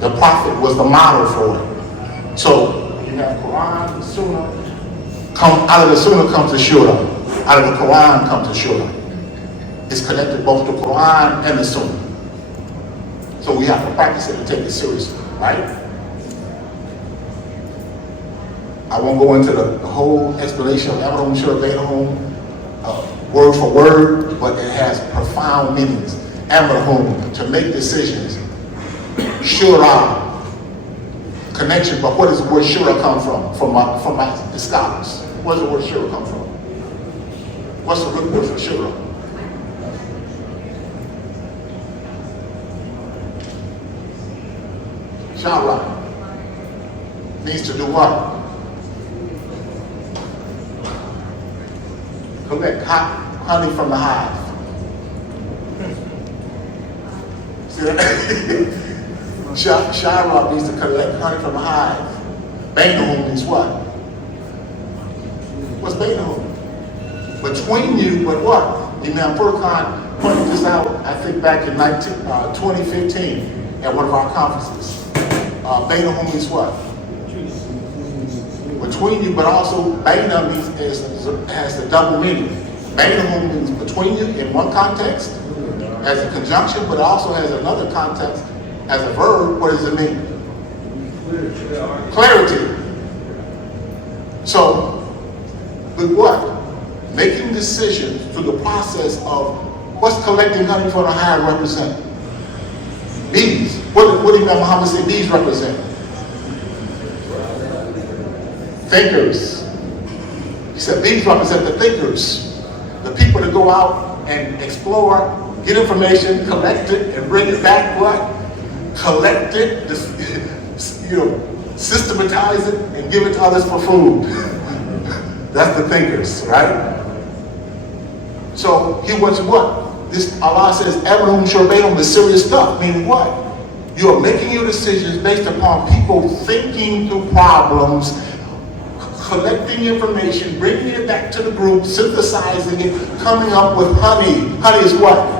The Prophet was the model for it. So you have Quran, the Sunnah. Out of the Sunnah comes the Shura. Out of the Quran comes the Shura. It's connected both to Quran and the Sunnah. So we have to practice it and take it seriously, right? I won't go into the whole explanation of Amrahum Shurbayhum, word for word, but it has profound meanings. Amrahum, to make decisions. Shura, connection, but where does the word Shura come from? From my scholars. Where does the word Shura come from? What's the root word for Shura? Shara means to do what? Collect honey from the hive. See that? Shara means to collect honey from the hive. Bainahum means what? What's Bainahum? Between you, but what? Imam Furqan pointed this out, I think back in 2015 at one of our conferences. Bainahum means what? Between you, but also Baina means has the double meaning. Bainahum means between you in one context as a conjunction, but it also has another context as a verb. What does it mean? Clarity. So, with what? Making decisions through the process of what's collecting honey for the hive represent? Bees. What did Imam Muhammad say bees represent? Thinkers. He said bees represent the thinkers. The people that go out and explore, get information, collect it, and bring it back, what? Collect it, systematize it, and give it to others for food. That's the thinkers, right? So he was what? This Allah says, Amrahum Shurbayhum is serious stuff, meaning what? You are making your decisions based upon people thinking through problems, collecting information, bringing it back to the group, synthesizing it, coming up with honey. Honey is what?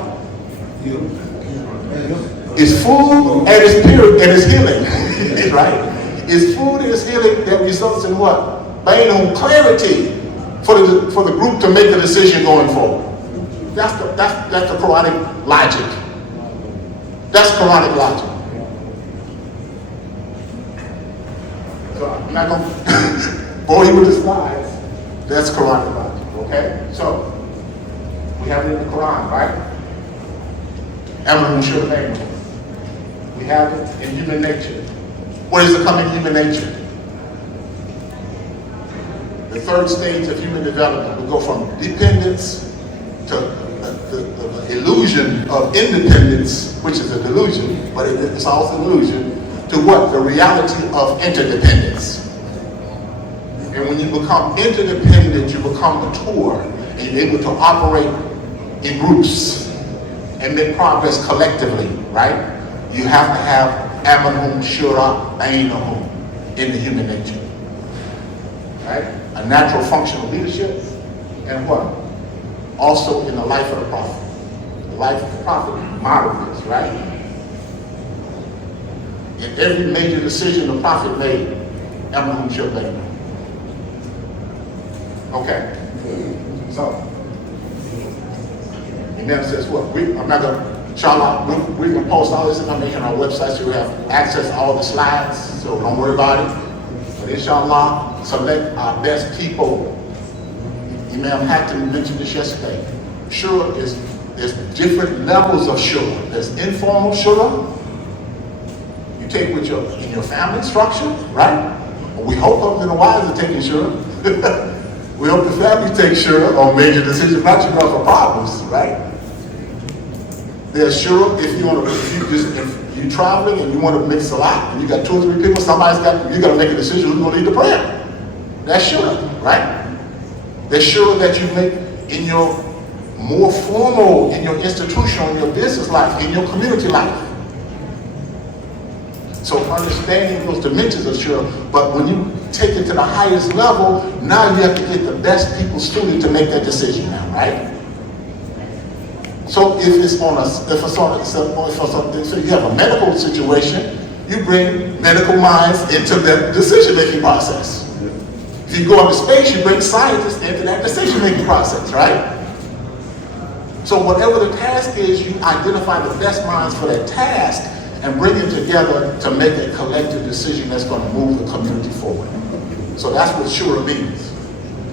It's food and it's pure and it's healing, right? It's food and it's healing that results in what? Bainahum, clarity for the group to make a decision going forward. That's the Quranic logic. That's Quranic logic. So I'm not going to bore you with the slides. That's Quranic logic, okay? So, we have it in the Quran, right? Amrahum Shurbayhum. We have it in human nature. What is it coming in human nature? The third stage of human development will go from dependence to the illusion of independence, which is a delusion, but it's also an illusion, to what? The reality of interdependence. And when you become interdependent, you become mature, and you're able to operate in groups and make progress collectively, right? You have to have Amrahum Shura Bainahum in the human nature, right? A natural function of leadership, and what? Also in the life of the prophet. The life of the prophet modeled this, right? In every major decision the prophet made, Amrahum Shurbayhum. Okay. So, Imam says, what? I'm not going to, inshallah, we're going to post all this information on our website so you have access to all the slides, so don't worry about it. But inshallah, select our best people. Imam Hakim mentioned this yesterday. Shura is There's different levels of shura. There's informal shura. You take with in your family structure, right? We hope husbands and wives are taking shura. We hope the family takes shura on major decisions, not just for problems, right? There's shura if you're traveling and you want to mix a lot, and you got 2 or 3 people, you got to make a decision who's going to lead the prayer. That's shura, right? There's shura that you make in your more formal, in your institutional, in your business life, in your community life. So understanding those dimensions of shura, but when you take it to the highest level, now you have to get the best people suited to make that decision now, right? So if you have a medical situation, you bring medical minds into that decision-making process. If you go into space, you bring scientists into that decision-making process, right? So whatever the task is, you identify the best minds for that task and bring them together to make a collective decision that's going to move the community forward. So that's what shura means.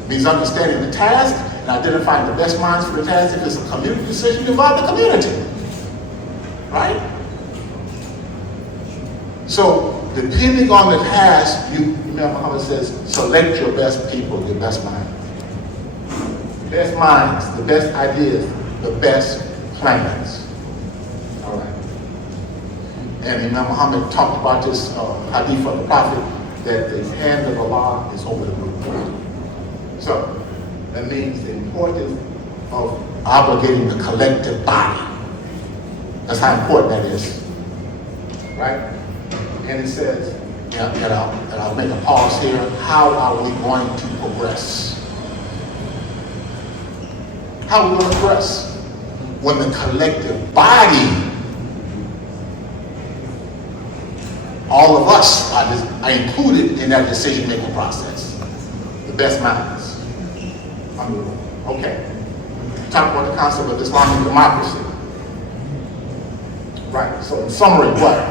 It means understanding the task and identifying the best minds for the task. If it's a community decision, you involve the community, right? So depending on the task, remember how it says, select your best people, your best minds. The best minds, the best ideas, the best plans. All right. And Imam Muhammad talked about this hadith of the Prophet, that the hand of Allah is over the group. So that means the importance of obligating the collective body. That's how important that is, right? And it says, and I'll make a pause here, how are we going to progress? How are we going to progress? When the collective body, all of us are included in that decision-making process. The best minds. Okay. Talk about the concept of Islamic democracy. Right, so in summary, what?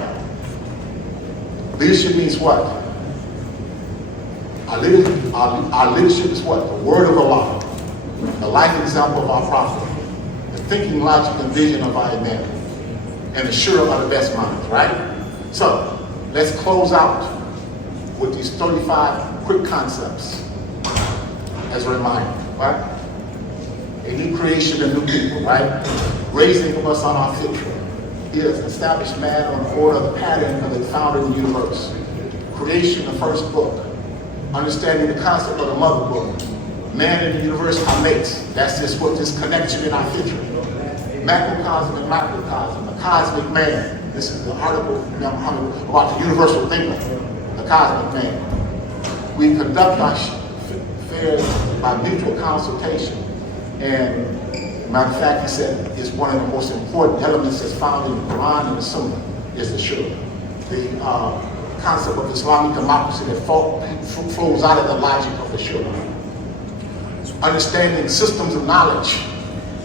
Leadership means what? Our leadership is what? The word of Allah. The life example of our prophet. The thinking, logic, and vision of our Imam. And the shura of the best minds, right? So, let's close out with these 35 quick concepts as a reminder, right? A new creation, a new people, right? Raising of us on our fitra. He has established man on the order of the pattern of the founder of the universe. Creation, the first book. Understanding the concept of the mother book. Man and the universe are mates. That's just what this connection in our fitra. Macrocosm and microcosm, the cosmic man. This is the article about the universal thinker, the cosmic man. We conduct our affairs by mutual consultation. And matter of fact, he said, it's one of the most important elements that's found in the Quran and the Sunnah is the shura. The concept of Islamic democracy that flows out of the logic of the shura. Understanding systems of knowledge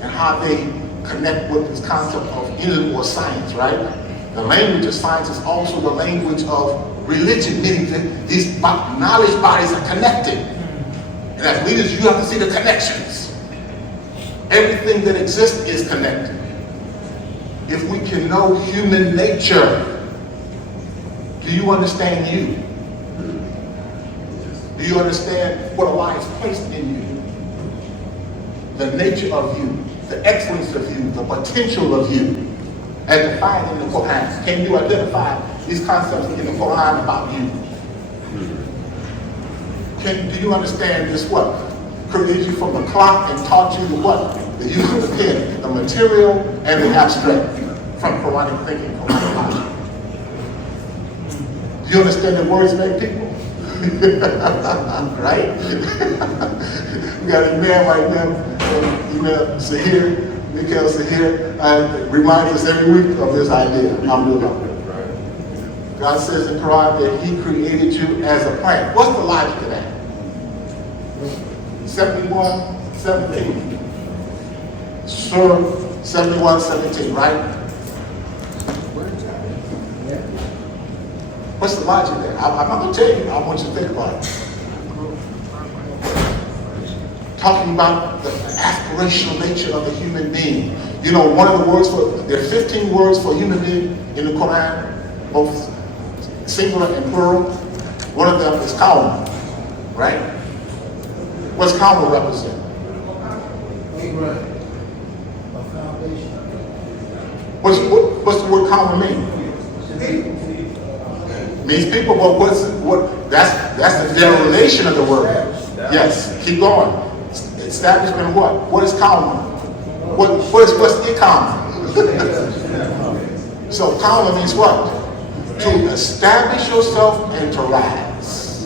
and how they connect with this concept of ilm or science, right? The language of science is also the language of religion, meaning that these knowledge bodies are connected. And as leaders, you have to see the connections. Everything that exists is connected. If we can know human nature, do you understand you? Do you understand what Allah has placed in you? The nature of you, the excellence of you, the potential of you, as defined in the Quran. Can you identify these concepts in the Quran about you? Do you understand this what? Created you from the clock and taught you the what? The use of the pen, the material and the abstract from Quranic thinking, Quranic logic. Do you understand that words make people? Right? We got a man right now, Email Sahir, Mikhail Sahir, reminds us every week of this idea. Alhamdulillah. God says in Quran that He created you as a plant. What's the logic of that? 71:17. Surah 71:17, right? What's the logic there? I'm not going to tell you. I want you to think about it. Talking about the aspirational nature of the human being. You know, one of the words there are 15 words for human being in the Quran, both singular and plural. One of them is qawm, right? What's qawm represent? What's the word qawm mean? Means people, but that's the derivation of the word. Yes, keep going. Establishment what? What is qawm? What's iqam? So qawm means what? To establish yourself and to rise.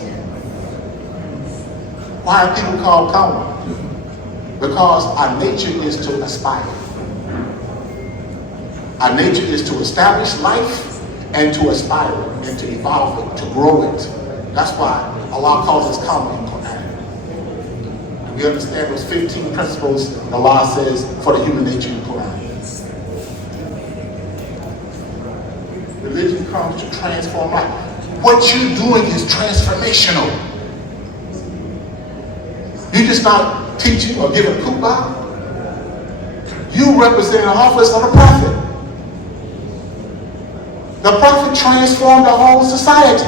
Why are people called qawm? Because our nature is to aspire. Our nature is to establish life and to aspire it, and to evolve it, to grow it. That's why Allah calls us qawm in Quran. And we understand those 15 principles Allah says for the human nature in Quran. Religion comes to transform life. What you're doing is transformational. You're just not teaching or giving kubbah. You represent the office of a prophet. The prophet transformed the whole society,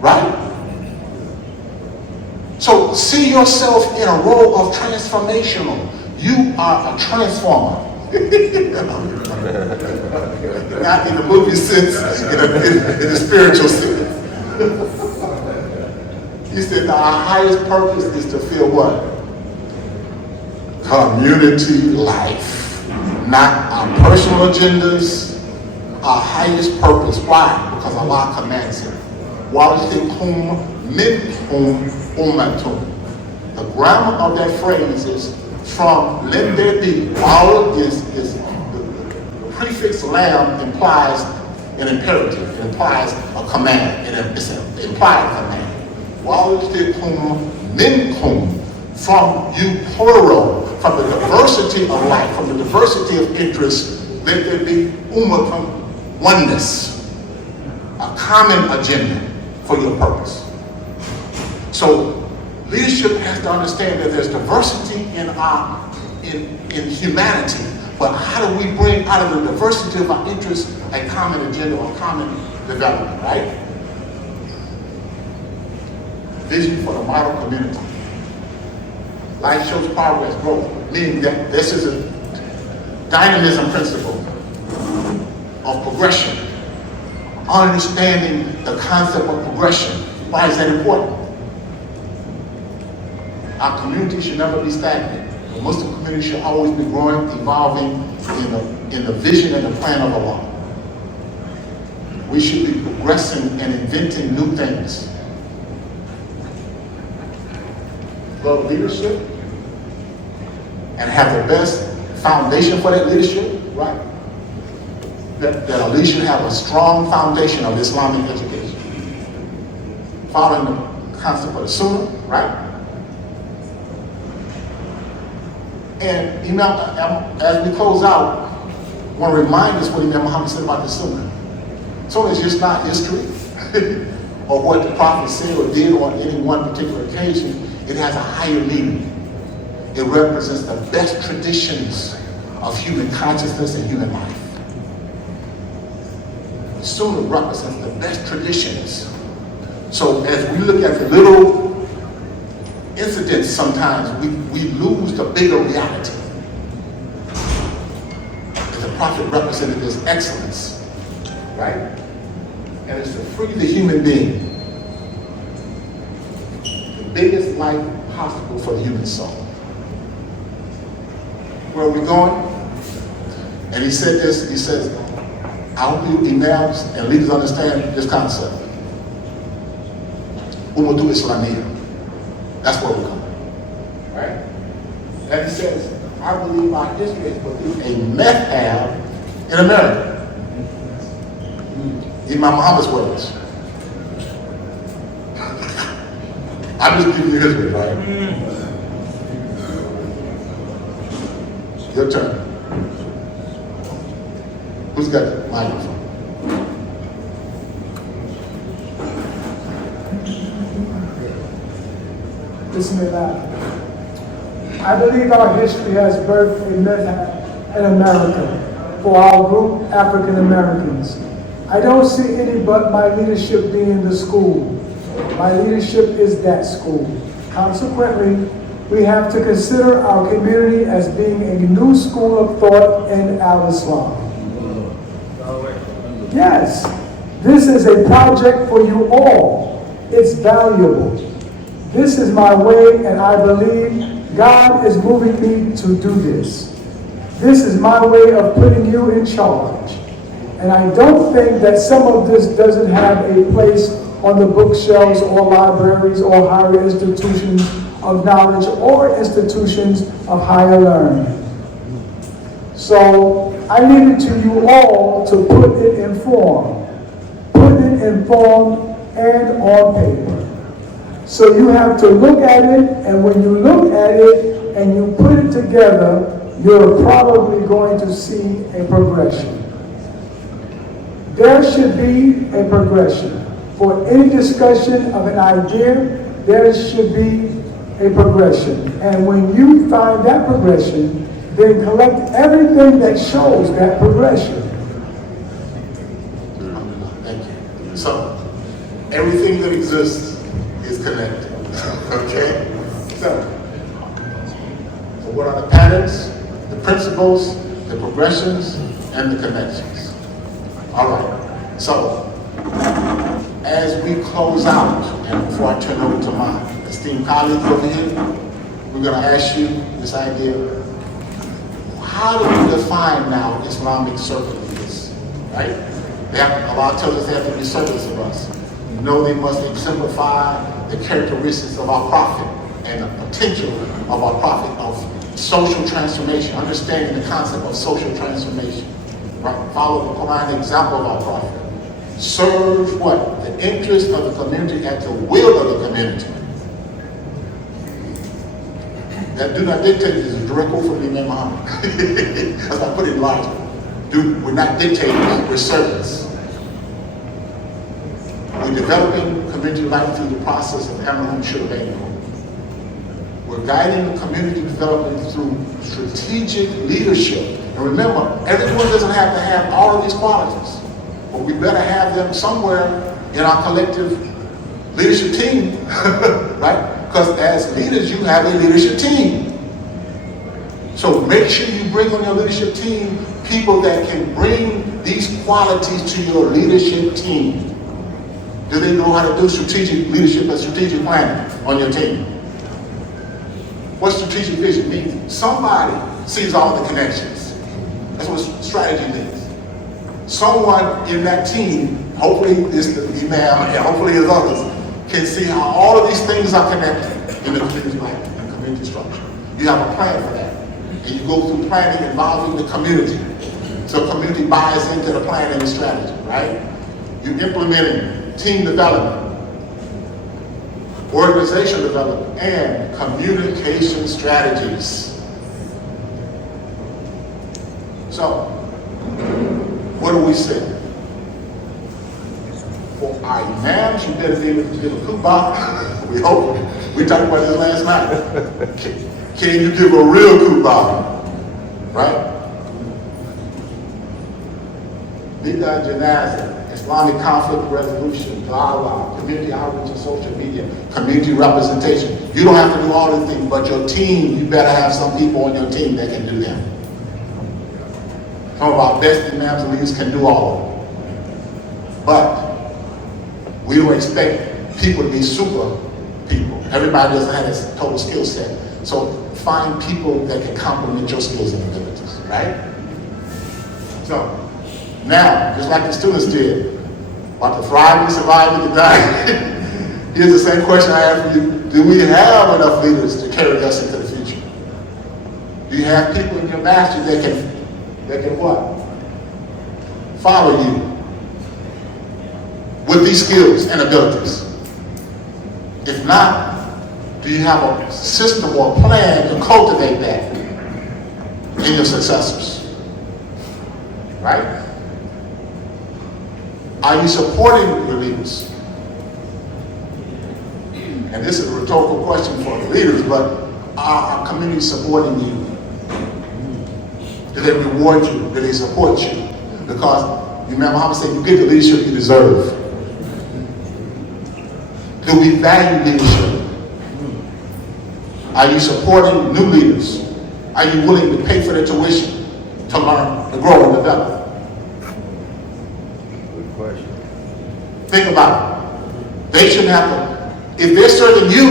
right? So see yourself in a role of transformational. You are a transformer. Not in the movie sense, in the spiritual sense. He said that our highest purpose is to feel what? Community life. Not our personal agendas. Our highest purpose. Why? Because Allah commands it. وَلْتَكُمْ مِنْكُمْ أُمَّةٌ. The grammar of that phrase is from let there be. Wal is the prefix lam implies an imperative. It implies a command. It's an implied command. وَلْتَكُمْ مِنْكُمْ. From you plural. From the diversity of life. From the diversity of interests. Let there be ummah from oneness, a common agenda for your purpose. So leadership has to understand that there's diversity in humanity, but how do we bring out of the diversity of our interests a common agenda or common development, right? Vision for the model community. Life shows progress, growth, meaning that this is a dynamism principle of progression, understanding the concept of progression. Why is that important? Our community should never be stagnant. The Muslim community should always be growing, evolving in the vision and the plan of Allah. We should be progressing and inventing new things. Love leadership and have the best foundation for that leadership, right? That a leader should have a strong foundation of Islamic education. Following the concept of the Sunnah, right? And Imam, as we close out, I want to remind us what Imam Muhammad said about the Sunnah. Sunnah is just not history or what the Prophet said or did on any one particular occasion. It has a higher meaning. It represents the best traditions of human consciousness and human life. Sunnah represents the best traditions. So as we look at the little incidents, sometimes we lose the bigger reality. And the Prophet represented this excellence, right? And it's to free the human being. The biggest life possible for the human soul. Where are we going? And he said this, he says, I hope you imams and leaders understand this concept. Ummatu Islamiyya. That's where we're going. Right? And he says, I believe our history is going to be a madhab in America. Imam Muhammad's words. I'm just giving you his way, right? Your turn. Who's got the microphone? Bismillah. I believe our history has birthed a madhab in America for our group, African Americans. I don't see any but my leadership being the school. My leadership is that school. Consequently, we have to consider our community as being a new school of thought in Al-Islam. Yes, this is a project for you all. It's valuable. This is my way, and I believe God is moving me to do this. This is my way of putting you in charge. And I don't think that some of this doesn't have a place on the bookshelves or libraries or higher institutions of knowledge or institutions of higher learning. So I leave it to you all to put it in form. Put it in form and on paper. So you have to look at it, and when you look at it and you put it together, you're probably going to see a progression. There should be a progression. For any discussion of an idea, there should be a progression. And when you find that progression, then collect everything that shows that progression. Thank you. So, everything that exists is connected. Okay? So what are the patterns, the principles, the progressions, and the connections? All right. So, as we close out, and before I turn over to my esteemed colleagues over here, we're going to ask you this idea: how do we define now Islamic servant leaders? Right? They have, Allah tells us they have to be servants of us. We know they must exemplify the characteristics of our prophet and the potential of our prophet of social transformation, understanding the concept of social transformation. Right? Follow the Quran example of our prophet. Serve what? The interest of the community at the will of the community. That do not dictate is a direct quote from Imam Muhammad. That's why I put it in large. We're not dictators, we're servants. We're developing community life through the process of Hammerham Shurabano. We're guiding the community development through strategic leadership. And remember, everyone doesn't have to have all of these qualities, but we better have them somewhere in our collective leadership team, right? Because as leaders, you have a leadership team. So make sure you bring on your leadership team people that can bring these qualities to your leadership team. Do they know how to do strategic leadership and strategic planning on your team? What strategic vision means? Somebody sees all the connections. That's what strategy means. Someone in that team, hopefully it's the imam and hopefully it's others, can see how all of these things are connected in the community life and community structure. You have a plan for that. And you go through planning involving the community. So community buys into the plan and the strategy, right? You're implementing team development, organization development, and communication strategies. So, what do we say? For our imams, you better be able to give a kubbah. We hope. We talked about this last night. Can you give a real kubbah? Right? Bid'ah Janazah, Islamic conflict resolution, dawah, community outreach and social media, community representation. You don't have to do all these things, but your team, you better have some people on your team that can do them. Some of our best imams and leaders can do all of them. But we don't expect people to be super people. Everybody doesn't have this total skill set. So find people that can complement your skills and abilities, right? So now, just like the students did, about to thrive and survive and to die, here's the same question I have for you. Do we have enough leaders to carry us into the future? Do you have people in your master that can what? Follow you with these skills and abilities? If not, do you have a system or a plan to cultivate that in your successors? Right? Are you supporting your leaders? And this is a rhetorical question for the leaders, but are our community supporting you? Do they reward you? Do they support you? Because you remember Muhammad said, you get the leadership you deserve. Do we value leadership? Are you supporting new leaders? Are you willing to pay for their tuition to learn, to grow and develop? Good question. Think about it. They shouldn't have to. If they're serving you,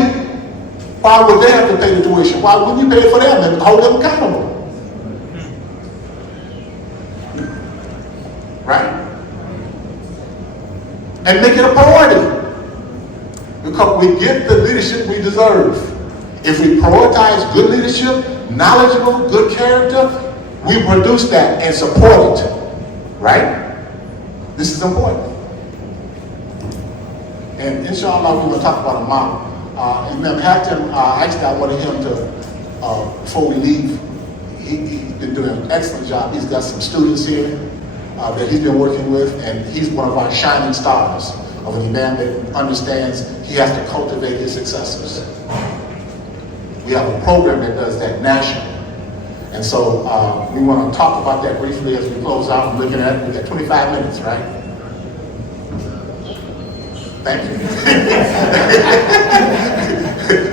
why would they have to pay the tuition? Why wouldn't you pay for them and hold them accountable? Right? And make it a priority. Because we get the leadership we deserve. If we prioritize good leadership, knowledgeable, good character, we produce that and support it. Right? This is important. And inshallah, we're going to talk about a model. Imam Hatem, actually, I wanted him to, before we leave, he's been doing an excellent job. He's got some students here that he's been working with, and he's one of our shining stars of an imam that understands he has to cultivate his successors. We have a program that does that nationally. And so we want to talk about that briefly as we close out. I'm looking at it. We've got 25 minutes, right? Thank you.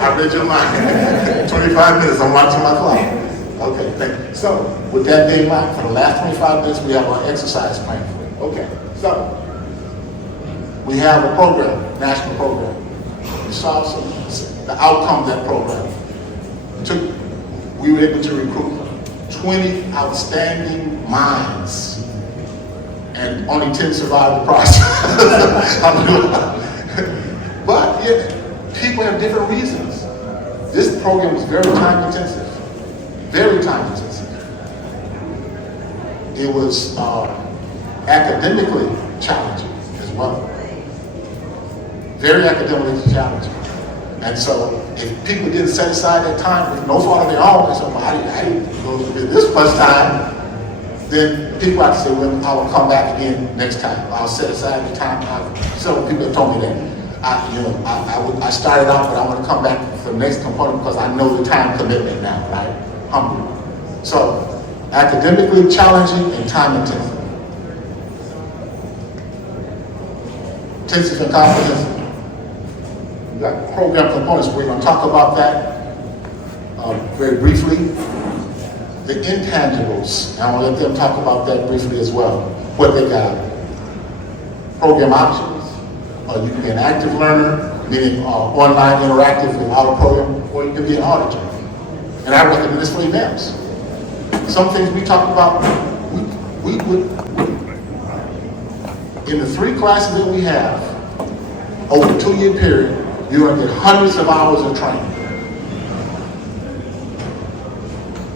I read your mind. 25 minutes, I'm watching my clock. Okay, thank you. So, with that being in mind, for the last 25 minutes, we have our exercise plan for you. Okay, so, we have a program, national program. We saw the outcome of that program. We were able to recruit 20 outstanding minds, and only 10 survived the process. But yeah, people have different reasons. This program is very time intensive. Very time intensive. It was academically challenging as well. Very academically challenging. And so if people didn't set aside that time with no fault of their own, they said, well, I didn't go to this much time, then people have to say, well, I will come back again next time. I'll set aside the time. Several people have told me that. I started out, but I want to come back for the next component because I know the time commitment now, right? Humble. So, academically challenging and time intensive. Intensive and comprehensive. We've got program components. We're going to talk about that very briefly. The intangibles, and I want to let them talk about that briefly as well. What they got. Program options. You can be an active learner, meaning online interactive without a program, or you can be an auditor. And I recommend this for events. Some things we talked about, we would, in the 3 classes that we have, over a 2-year period, you're going to get hundreds of hours of training.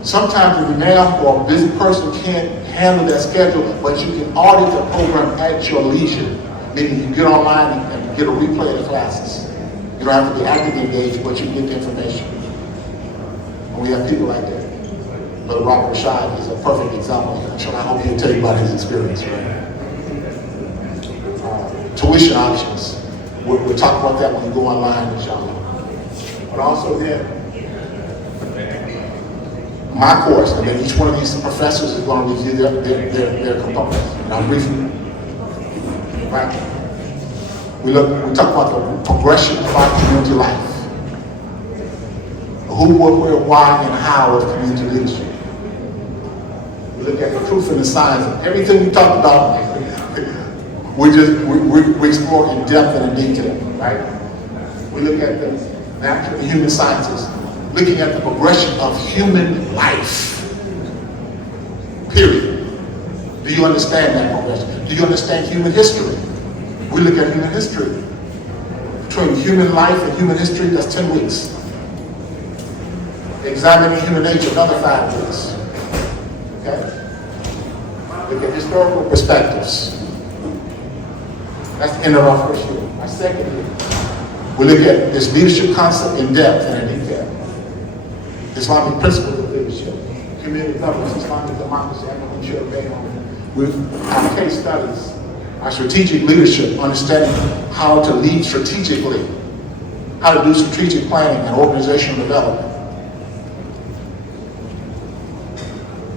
Sometimes if a man or a busy person can't handle that schedule, but you can audit the program at your leisure. Meaning you get online and get a replay of the classes. You don't have to be actively engaged, but you get the information. And we have people like that. Brother Robert Rashad is a perfect example. I hope he'll tell you about his experience. Right? Tuition options. We'll talk about that when you go online, inshallah. But also then, my course, and then each one of these professors is going to review their components. And I'll briefly. Right? We talk about the progression of our community life. Who, what, where, why, and how of community leadership. We look at the proof and the signs of everything we talked about. We explore in depth and in detail, right? We look at the natural and human sciences, looking at the progression of human life. Period. Do you understand that progression? Do you understand human history? We look at human history. Between human life and human history, that's 10 weeks. Examining human nature, another 5 weeks. Okay? Look at historical perspectives. That's the end of our first year. Our second year, we look at this leadership concept in depth and in detail. Islamic principles of leadership, community governance, Islamic democracy, and we should obey on it. With our case studies, our strategic leadership, understanding how to lead strategically, how to do strategic planning and organizational development.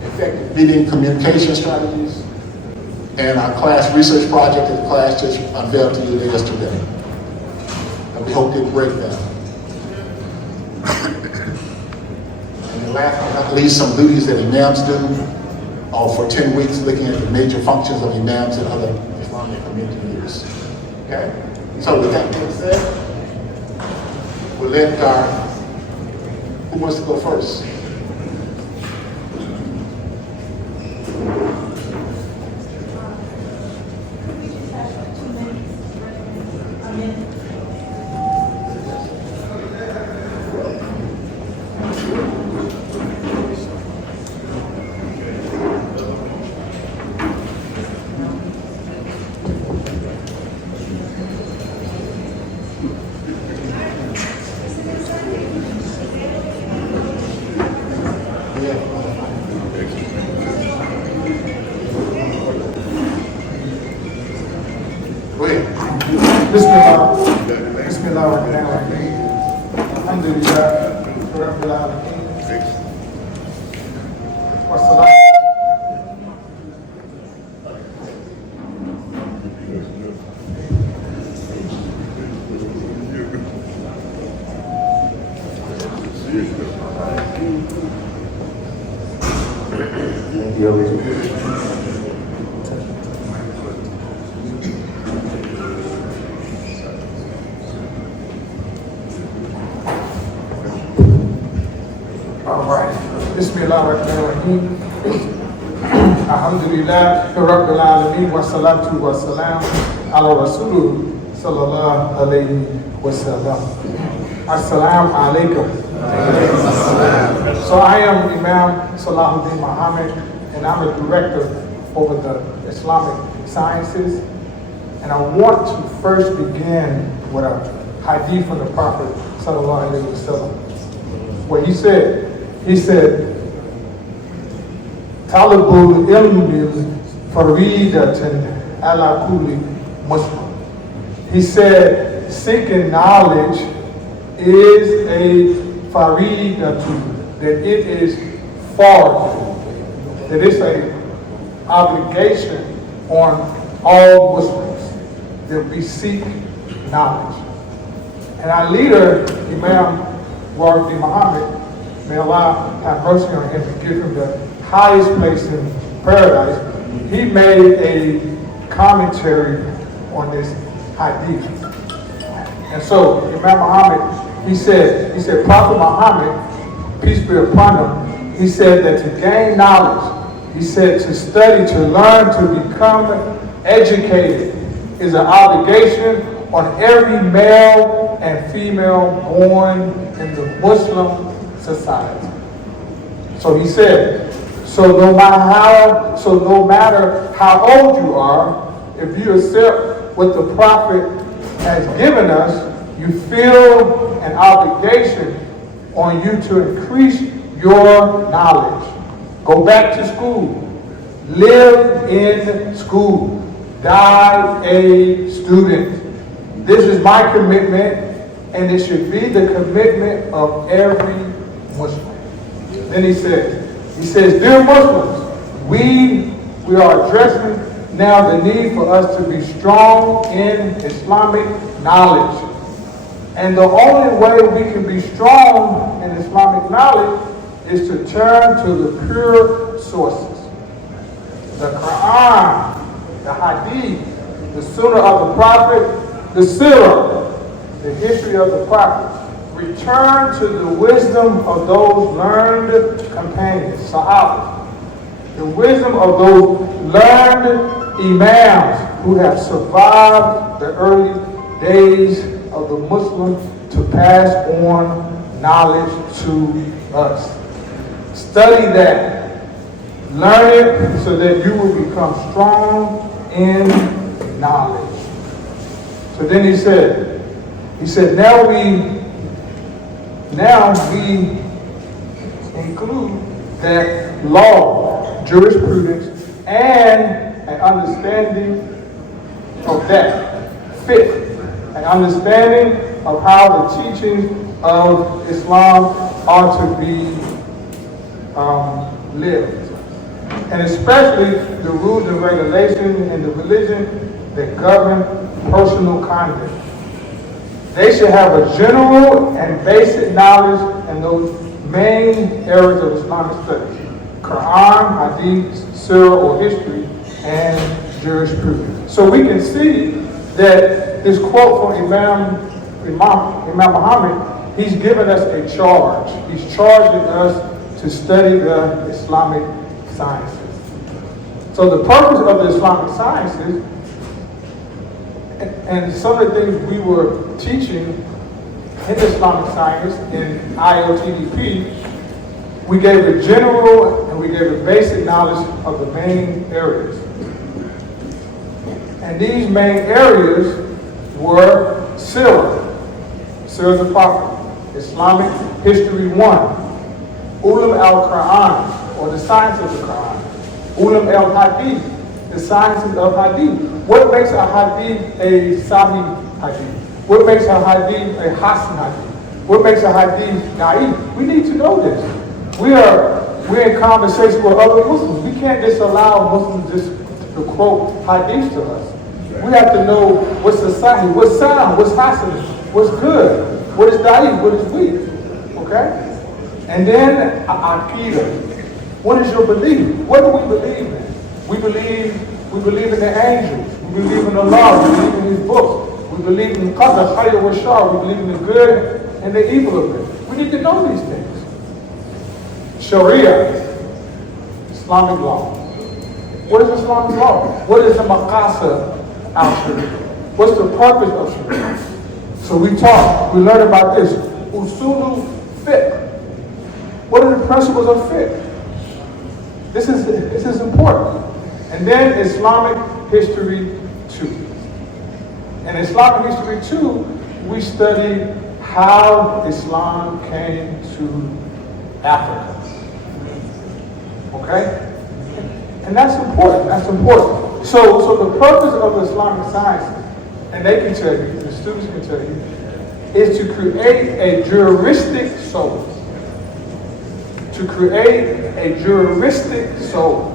Effective meeting communication strategies, and our class research project that the class just unveiled to you yesterday. And we hope to break that. And then last but not least, some duties that imams do for 10 weeks, looking at the major functions of imams and other Islamic community leaders. Okay? So with that being said, we'll let who wants to go first? Go ahead. Bismillahirrahmanirrahim. Alhamdulillah, Rabbil Alamin. Wassalam. All right. Bismillahirrahmanirrahim. Alhamdulillah, Rabbil Alamin, wa salatu wa salam ala Rasulullah sallallahu alayhi wa sallam. Assalamu alaikum. So I am Imam Salahuddin Muhammad, and I'm a director over the Islamic Sciences. And I want to first begin with a hadith from the Prophet sallallahu alayhi wa sallam, where he said, Talabul ilmi faridatan ala kulli Muslim. He said, seeking knowledge is a faridatun, that it is fard, that it's a obligation on all Muslims that we seek knowledge. And our leader, Imam Wardi Muhammad, may Allah have mercy on him and give him the highest place in paradise, he made a commentary on this hadith. And so Imam Muhammad, he said, Prophet Muhammad, peace be upon him, he said that to gain knowledge, he said to study, to learn, to become educated is an obligation on every male and female born in the Muslim society. So he said, so no matter how old you are, if you accept what the Prophet has given us, you feel an obligation on you to increase your knowledge. Go back to school. Live in school. Die a student. This is my commitment, and it should be the commitment of every Muslim. Then he says, dear Muslims, we are addressing now the need for us to be strong in Islamic knowledge. And the only way we can be strong in Islamic knowledge is to turn to the pure sources. The Quran, the Hadith, the Sunnah of the Prophet, the Sirah, the history of the Prophet. Return to the wisdom of those learned companions, Sahabas. The wisdom of those learned imams who have survived the early days of the Muslim to pass on knowledge to us. Study that. Learn it so that you will become strong in knowledge. So then he said, now we include that law, jurisprudence, and an understanding of that, an understanding of how the teachings of Islam are to be lived. and especially the rules and regulations in the religion that govern personal conduct. They should have a general and basic knowledge in those main areas of Islamic studies: Quran, Hadith, Surah or history, and jurisprudence. So we can see that this quote from Imam Muhammad, he's given us a charge. He's charging us to study the Islamic sciences. So the purpose of the Islamic sciences, and some of the things we were teaching in Islamic science in IOTDP, we gave a general and we gave a basic knowledge of the main areas. And these main areas were Sirah the Prophet, Islamic History 1, Ulum al-Quran, or the science of the Quran, Ulum al-Hadith, the sciences of Hadith. What makes a Hadith a Sahih Hadith? What makes a Hadith a Hasan Hadith? What makes a Hadith Da'if? We need to know this. We're in conversation with other Muslims. We can't just allow Muslims just to quote Hadith to us. We have to know what's the Sahih, what's sound, what's Hasan, what's good, what is Da'if, what is weak. Okay? And then Aqidah. What is your belief? What do we believe in? We believe in the angels. We believe in Allah. We believe in His books. We believe in Qadr, Khayr wa Shar. We believe in the good and the evil of it. We need to know these things. Sharia, Islamic law. What is Islamic law? What is the maqasid al-Sharia? What's the purpose of Sharia? So we learn about this. Usulu fiqh. What are the principles of fiqh? This is important. And then Islamic History 2. In Islamic History 2, we study how Islam came to Africa. Okay? And that's important. So the purpose of Islamic sciences, and they can tell you, the students can tell you, is to create a juristic soul. To create a juristic soul.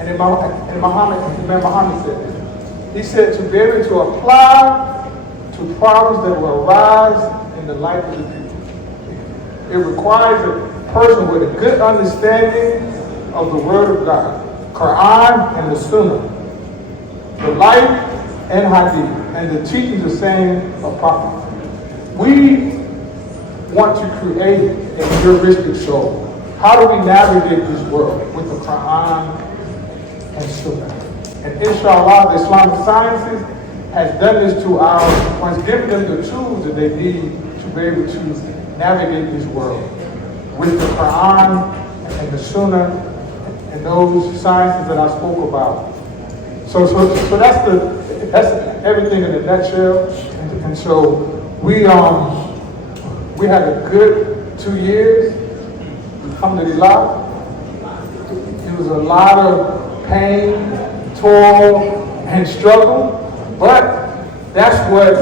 And Imam Muhammad said this. He said to be able to apply to problems that will arise in the life of the people. It requires a person with a good understanding of the Word of God, Quran and the Sunnah, the life and Hadith, and the teachings the same of Prophet. We want to create a juristic soul. How do we navigate this world? With the Quran and Sunnah. And inshallah, the Islamic sciences has done this has given them the tools that they need to be able to navigate this world. With the Quran and the Sunnah and those sciences that I spoke about. So that's everything in a nutshell. And so we had a good 2 years. Alhamdulillah. It was a lot of pain, toil, and struggle, but that's what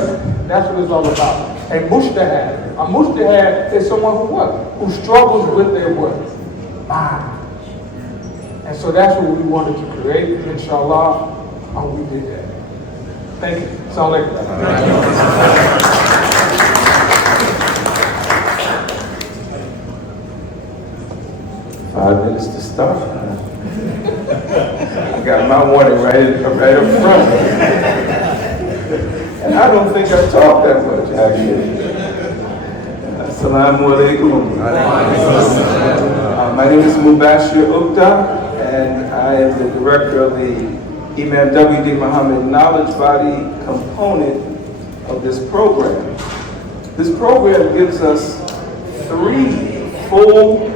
it's all about. A mujtahid is someone who struggles with their mind. And so that's what we wanted to create, inshallah, and we did that. Thank you. Assalamu alaikum. 5 minutes to start. I got my warning right up front. And I don't think I talk that much, actually. Assalamu alaikum. My name is Mubashir Upta, and I am the director of the Imam W.D. Muhammad Knowledge Body component of this program. This program gives us 3 full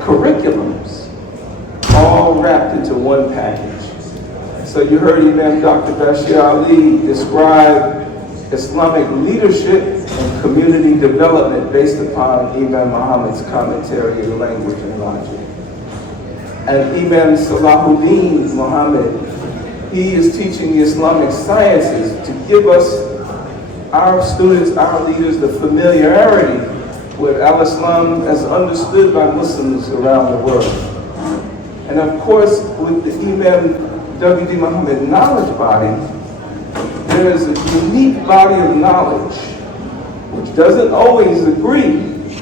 curriculums, all wrapped into one package. So you heard Imam Dr. Bashir Ali describe Islamic leadership and community development based upon Imam Muhammad's commentary in language and logic. And Imam Salahuddin Muhammad, he is teaching the Islamic sciences to give us, our students, our leaders, the familiarity with Al-Islam as understood by Muslims around the world. And of course, with the Imam W.D. Muhammad knowledge body, there is a unique body of knowledge which doesn't always agree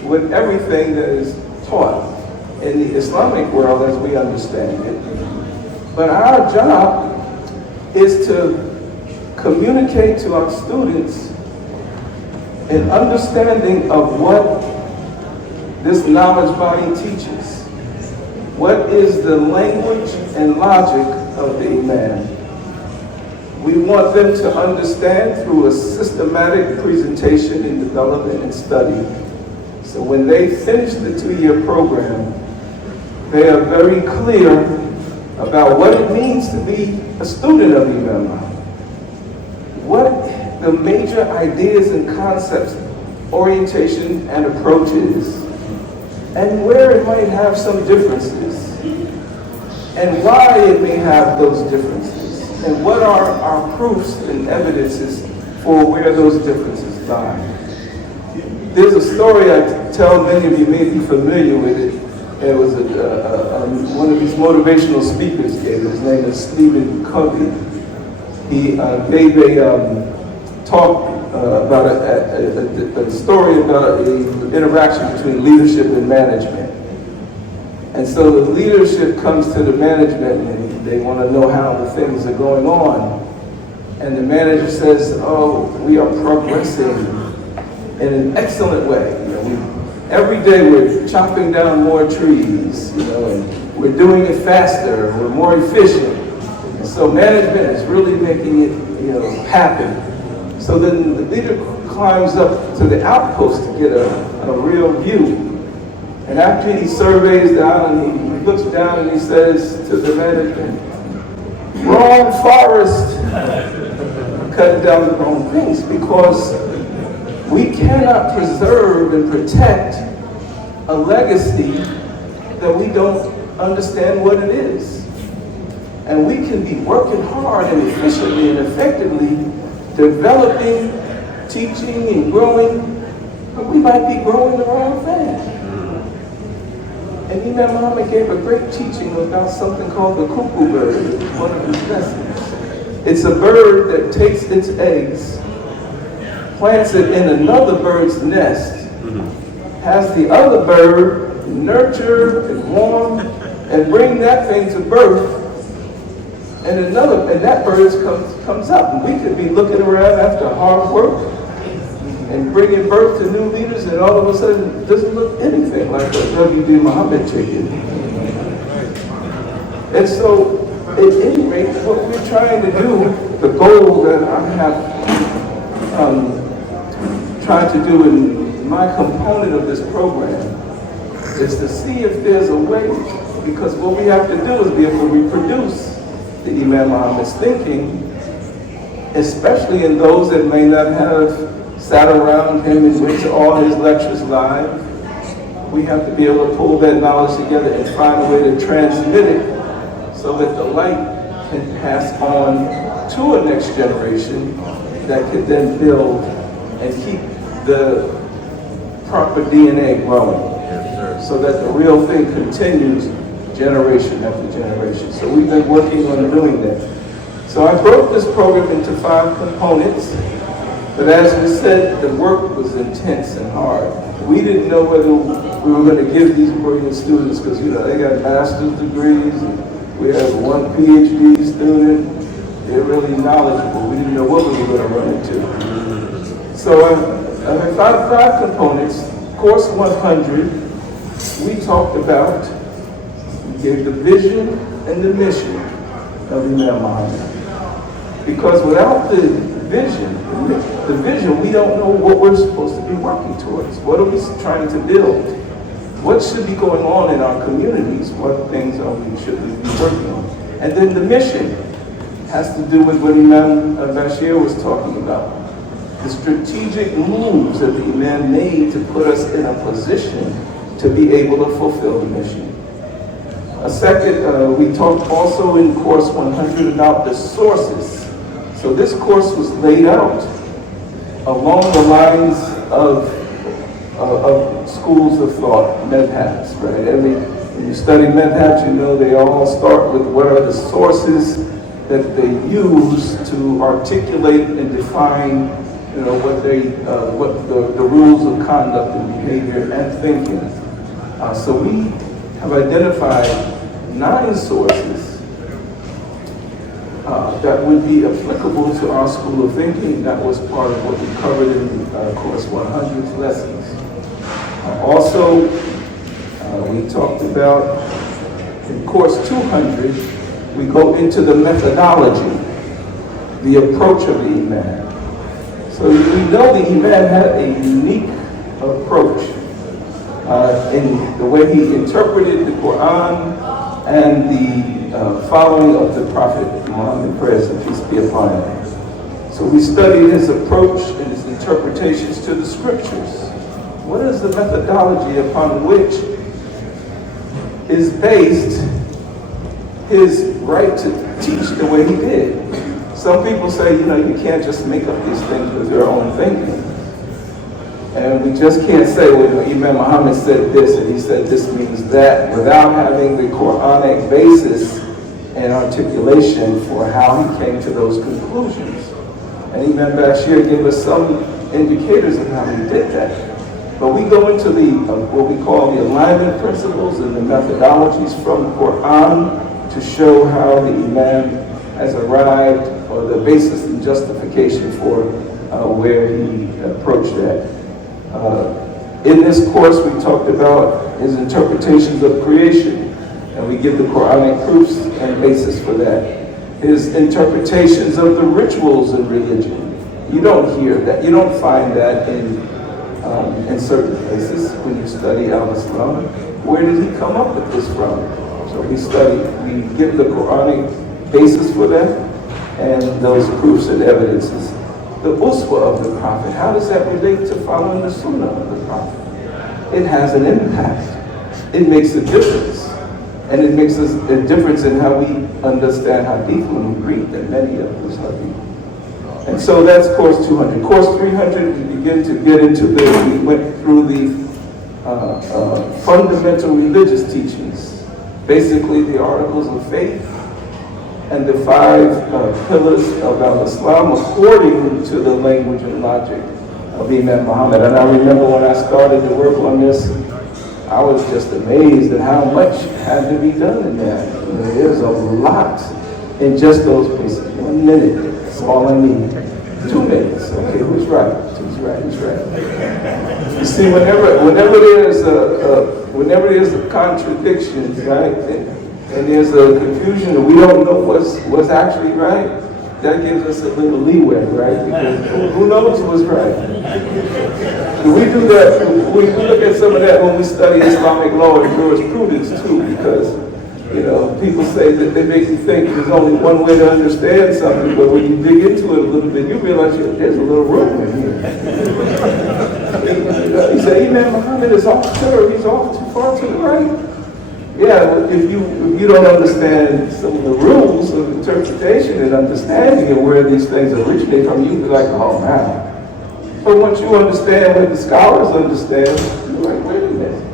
with everything that is taught in the Islamic world as we understand it. But our job is to communicate to our students an understanding of what this knowledge body teaches. What is the language and logic of the Imam? We want them to understand through a systematic presentation and development and study. So when they finish the 2-year program, they are very clear about what it means to be a student of Imam Muhammad. What the major ideas and concepts, orientation and approaches, and where it might have some differences, and why it may have those differences. And what are our proofs and evidences for where those differences lie? There's a story I tell, many of you may be familiar with it. It was one of these motivational speakers gave. His name is Stephen Covey. He gave a talk about a story about an interaction between leadership and management. And so the leadership comes to the management and they want to know how the things are going on. And the manager says, oh, we are progressing in an excellent way. Every day we're chopping down more trees, and we're doing it faster, we're more efficient. And so management is really making it, happen. So then the leader climbs up to the outpost to get a real view. And after he surveys the island, he looks down and he says to the management, wrong forest, cutting down the wrong things, because we cannot preserve and protect a legacy that we don't understand what it is. And we can be working hard and efficiently and effectively developing, teaching and growing, but we might be growing the wrong thing. And Imam Muhammad gave a great teaching about something called the cuckoo bird, one of his lessons. It's a bird that takes its eggs, plants it in another bird's nest, has the other bird nurture and warm and bring that thing to birth, and that bird comes up. And we could be looking around after hard work and bringing birth to new leaders, and all of a sudden it doesn't look anything like what W.D. Muhammad chicken. And so, at any rate, what we're trying to do, the goal that I have tried to do in my component of this program is to see if there's a way, because what we have to do is be able to reproduce the Imam Muhammad's thinking, especially in those that may not have sat around him and went to all his lectures live. We have to be able to pull that knowledge together and find a way to transmit it so that the light can pass on to a next generation that could then build and keep the proper DNA growing. So that the real thing continues generation after generation. So we've been working on doing that. So I broke this program into 5 components. But as we said, the work was intense and hard. We didn't know whether we were going to give these brilliant students, because they got master's degrees, and we have 1 PhD student. They're really knowledgeable. We didn't know what we were going to run into. So I have 5 components. Course 100, we talked about, we gave the vision and the mission of Imam Muhammad. Because without the vision, we don't know what we're supposed to be working towards. What are we trying to build? What should be going on in our communities? What things should we be working on? And then the mission has to do with what Imam Bashir was talking about. The strategic moves that the Imam made to put us in a position to be able to fulfill the mission. A second, we talked also in course 100 about the sources. So this course was laid out along the lines of schools of thought, madhabs, right? When you study madhabs, you know they all start with what are the sources that they use to articulate and define, what the rules of conduct and behavior and thinking. So we have identified 9 sources that would be applicable to our school of thinking. That was part of what we covered in course 100's lessons. Also, we talked about in course 200, we go into the methodology, the approach of the Imam. So we know the Imam had a unique approach in the way he interpreted the Quran and the following of the Prophet Muhammad, praise and peace be upon him. So we studied his approach and his interpretations to the scriptures. What is the methodology upon which is based his right to teach the way he did? Some people say, you can't just make up these things with your own thinking. And we just can't say, well, Imam Muhammad said this and he said this means that, without having the Quranic basis and articulation for how he came to those conclusions. And Imam Bashir gave us some indicators of how he did that. But we go into the what we call the alignment principles and the methodologies from the Quran to show how the Imam has arrived, or the basis and justification for where he approached that. In this course, we talked about his interpretations of creation, and we give the Quranic proofs and basis for that. His interpretations of the rituals in religion. You don't hear that. You don't find that in certain places when you study al-Islam. Where did he come up with this from? So we give the Quranic basis for that and those proofs and evidences. The uswa of the Prophet, how does that relate to following the sunnah of the Prophet? It has an impact. It makes a difference. And it makes us a difference in how we understand hadith when we read that many of us hadith. And so that's course 200. Course 300, we begin to get into we went through the fundamental religious teachings, basically the articles of faith and the 5 pillars of al-Islam according to the language and logic of Imam Muhammad. And I remember when I started to work on this, I was just amazed at how much had to be done in that. There's a lot in just those pieces. 1 minute. That's all I need. 2 minutes. Okay, who's right? Who's right? Who's right? You see, whenever there's a contradiction, right, and there's a confusion, and we don't know what's actually right, that gives us a little leeway, right? Because who knows what's right? We do that. We look at some of that when we study Islamic law and jurisprudence too, because people say that they make you think there's only one way to understand something, but when you dig into it a little bit, you realize there's a little room in here. You say, Imam Muhammad is off curve, he's off too far to the right. Yeah, if you don't understand some of the rules of interpretation and understanding of where these things originate from, you'll be like, oh man. But once you understand what the scholars understand, you're like, wait a minute.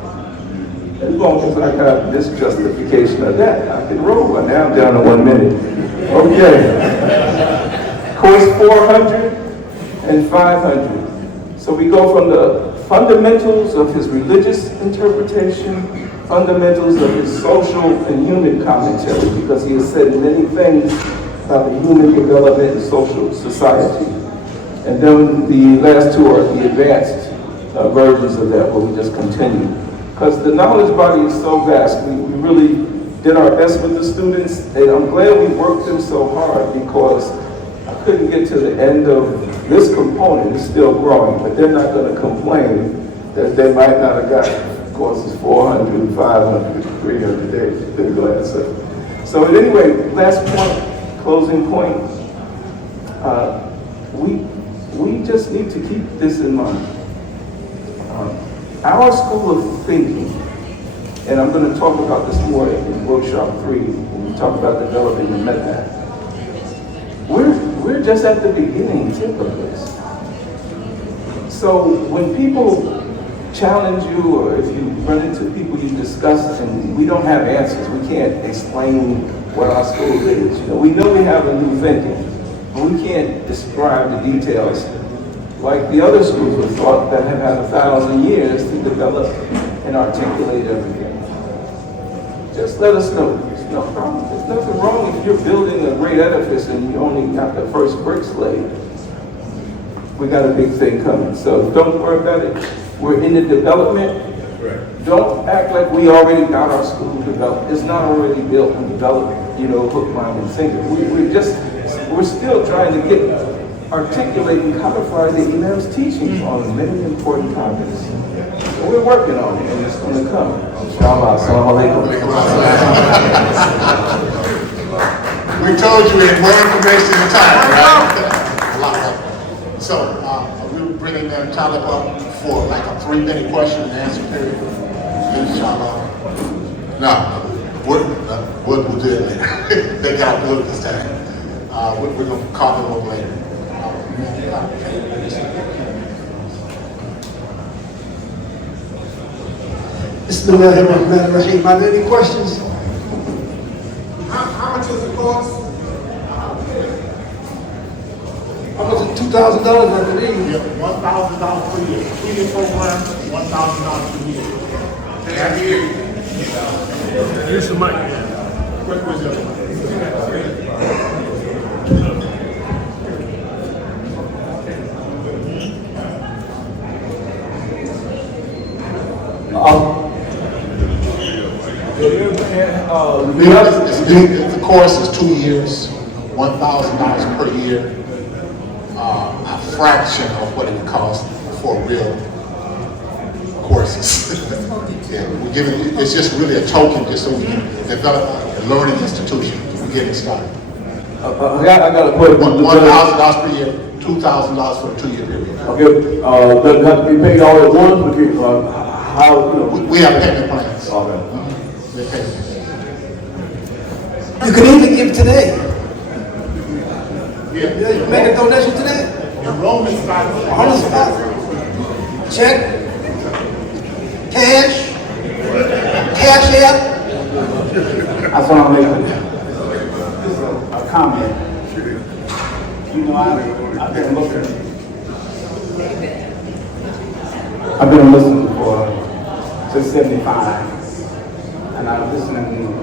As long as I got this justification of that, I can roll. But now I'm down to 1 minute. Okay. Course 400 and 500. So we go from the fundamentals of his religious interpretation, fundamentals of his social and human commentary, because he has said many things about the human development and social society. And then the last 2 are the advanced versions of that, where we just continue. Because the knowledge body is so vast, we really did our best with the students, and I'm glad we worked them so hard, because I couldn't get to the end of this component. It's still growing, but they're not going to complain that they might not have got courses 400, 500, 300 days. They're glad. So anyway, last point, closing point. We just need to keep this in mind. Our school of thinking, and I'm going to talk about this more in workshop 3 when we talk about developing the method. We're just at the beginning tip of this. So when people challenge you, or if you run into people you discuss, and we don't have answers. We can't explain what our school is. We know we have a new thinking, but we can't describe the details like the other schools of thought that have had 1,000 years to develop and articulate everything. Just let us know. There's no problem. There's nothing wrong if you're building a great edifice and you only got the first bricks laid. We got a big thing coming, so don't worry about it. We're in the development. Don't act like we already got our school developed. It's not already built and developed, hook, line, and sinker. We're still trying to articulate and codify the Imam's teachings on many important topics. So we're working on it, and it's going to come. Inshallah. Assalamu alaikum. We told you we had more information than time, right? So, we're bringing them Talib up for like a 3-minute question and answer period. Inshallah. No, we'll do it later. They got to do it this time. We're going to call them up later. Bismillahirrahmanirrahim. Are there any questions? How much is the cost? How much is $2,000, I believe? $1,000 per year. 2-year program, $1,000 per year. Every year. Here's the mic. Where's the other one? The course is 2 years, $1,000 per year, a fraction of what it would cost for real courses. Yeah, we're giving, it's just really a token just so we can develop a learning institution. We're getting started. I got to put $1,000 per year, $2,000 for a 2-year period. Okay, doesn't have to be paid all at once, because how, We have payment plans. Okay. They pay. You can even give today. Yeah. You make a donation today? Enrollment starts On the spot? Check? Cash? Cash app? Assalamu alaikum. A comment. I've been listening since '75, and I'm listening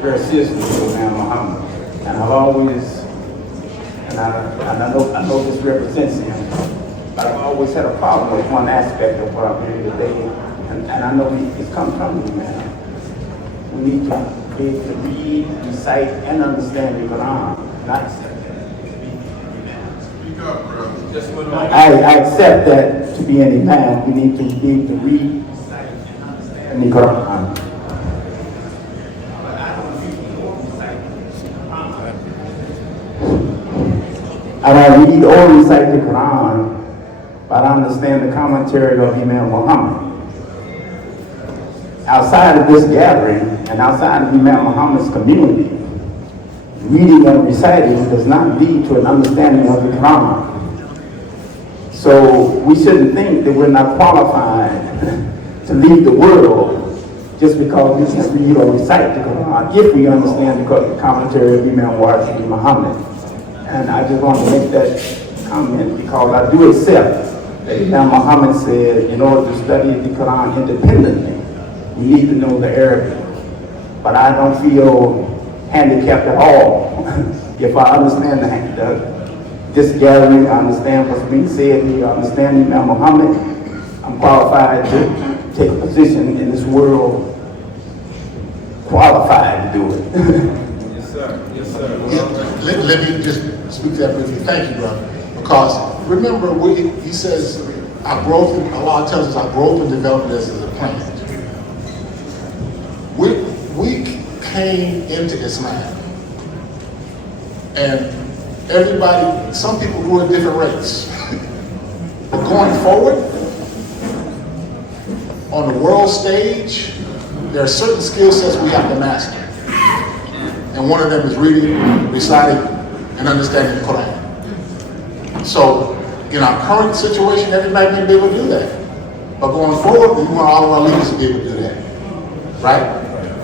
very seriously to Imam Muhammad, and I've always, and I know this represents him, but I've always had a problem with one aspect of what I'm hearing today, and I know it's come from you, man. We need to be able to read, recite, and understand the Quran, not I accept that to be an imam, we need to be able to read the Quran. I don't read or recite the Quran, but I understand the commentary of Imam Muhammad. Outside of this gathering and outside of Imam Muhammad's community, reading and reciting does not lead to an understanding of the Quran. So we shouldn't think that we're not qualified to lead the world just because we can read or recite the Quran, if we understand the commentary of Imam Muhammad. And I just want to make that comment because I do accept that Imam Muhammad said in order to study the Quran independently, we need to know the Arabic. But I don't feel handicapped at all if I understand this gathering, I understand what's being said here, I understand Imam Muhammad. I'm qualified to take a position in this world, qualified to do it. Yes, sir. Yes, sir. Let me just speak to that briefly. Thank you, brother. Because remember, he says, our growth, Allah tells us our growth and development is a plan. We came into Islam, and everybody, some people grew at different rates. But going forward, on the world stage, there are certain skill sets we have to master. And one of them is reading, reciting, and understanding the Quran. So, in our current situation, everybody may be able to do that. But going forward, we want all of our leaders to be able to do that, right?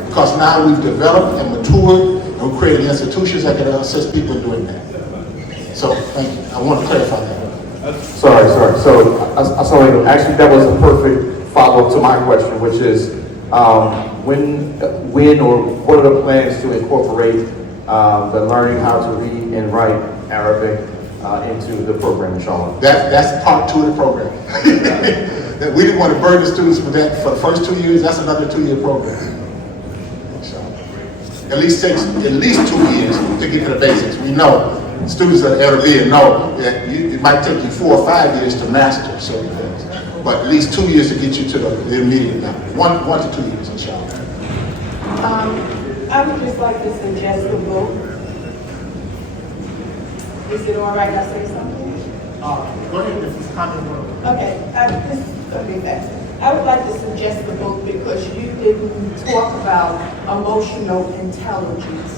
Because now we've developed and matured and we've created institutions that can assist people in doing that. So, thank you. I want to clarify that. Sorry. So, actually, that was a perfect follow-up to my question, which is, when or what are the plans to incorporate the learning how to read and write Arabic into the program, inshallah? That's part 2 of the program. We didn't want to burden the students with that for the first 2 years. That's another 2-year program. So, at least 2 years to get to the basics. We know students at Arabic know that it might take you 4 or 5 years to master certain things, but at least 2 years to get you to the immediate level. 1 to 2 years, inshallah. I would just like to suggest a book. Is it all right I say something? Go ahead, if it's comment. Okay, this is going to be fast. I would like to suggest the book because you didn't talk about emotional intelligence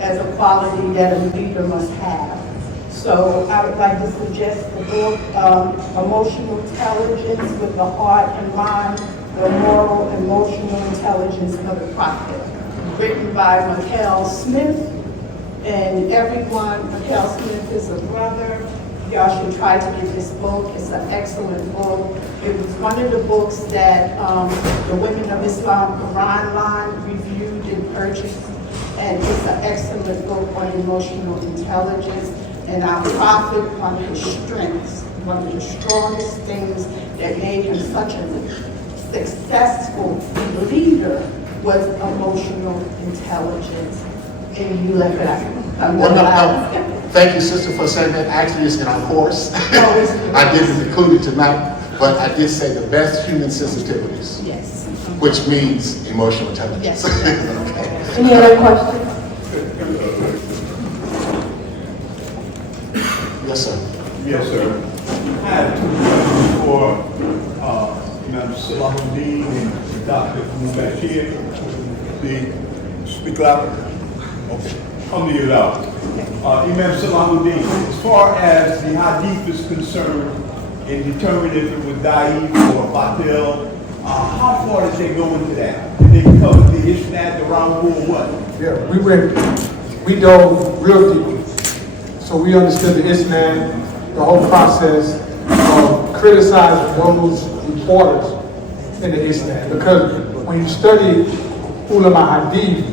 as a quality that a leader must have. So I would like to suggest the book, Emotional Intelligence with the Heart and Mind, the Moral Emotional Intelligence of the Prophet, written by Mikhail Smith. And everyone, Mikhail Smith is a brother. Y'all should try to get this book. It's an excellent book. It was one of the books that the Women of Islam Quran line reviewed and purchased. And it's an excellent book on emotional intelligence. And our prophet, one of his strengths, one of the strongest things that made him such a successful leader was emotional intelligence. And you left it out. No. Thank you, sister, for saying that. Actually, it's in our course. I didn't include it tonight, but I did say the best human sensitivities. Yes. Which means emotional intelligence. Yes. Okay. Any other questions? Yes, sir. Yes, sir. I have 2 questions for Imam Salahuddin and Dr. Mubashir. Speak louder. Okay. Come to you loud. Imam Salahuddin, as far as the hadith is concerned, in determining if it was da'if or batil, how far did they go into that? Did they cover the isnad, the rawu, or what? Yeah, we dove real deep. So we understood the isnad, the whole process of criticizing those reporters in the isnad. Because when you study ulama hadith,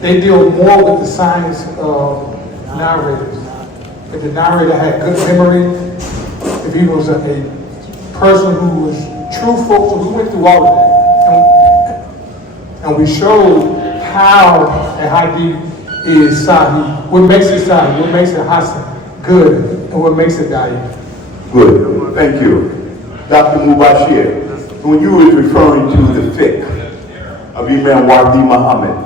they deal more with the science of narrators. If the narrator had good memory, if he was a person who was truthful, so we went through all of that. And we showed how a hadith is sahih, what makes it sahih, what makes it hasan, good, and what makes it da'if. Good, thank you. Dr. Mubashir, when you were referring to the fiqh of Imam Wardi Muhammad,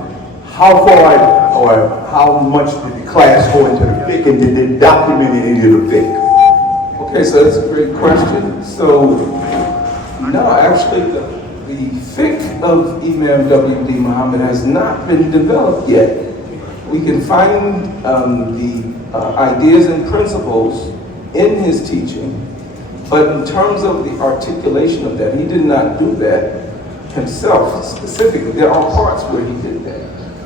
how far or how much did the class go into the fiqh, and did they document any of the fiqh? Okay, so that's a great question. So, no, actually, the fiqh of Imam W.D. Muhammad has not been developed yet. We can find the ideas and principles in his teaching, but in terms of the articulation of that, he did not do that himself specifically. There are parts where he did that,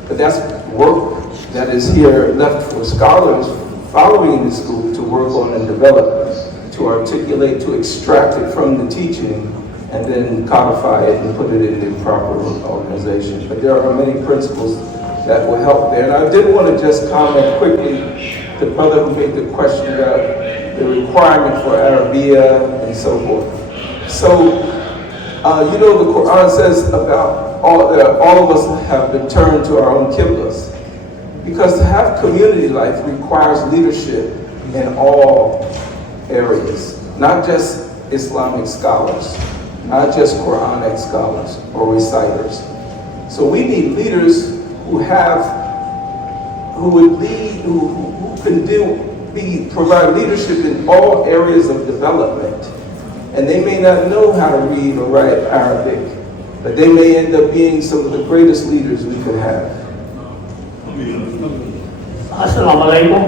but that's work that is here left for scholars following the school to work on and develop, to articulate, to extract it from the teaching, and then codify it and put it in the proper organization. But there are many principles that will help there. And I did want to just comment quickly, the brother who made the question about the requirement for Arabiya and so forth. So, you know, the Quran says about all of us have been turned to our own qiblas. Because to have community life requires leadership in all areas, not just Islamic scholars, not just Quranic scholars or reciters. So we need leaders who would lead, who can provide leadership in all areas of development. And they may not know how to read or write Arabic, but they may end up being some of the greatest leaders we could have. Assalamu alaikum.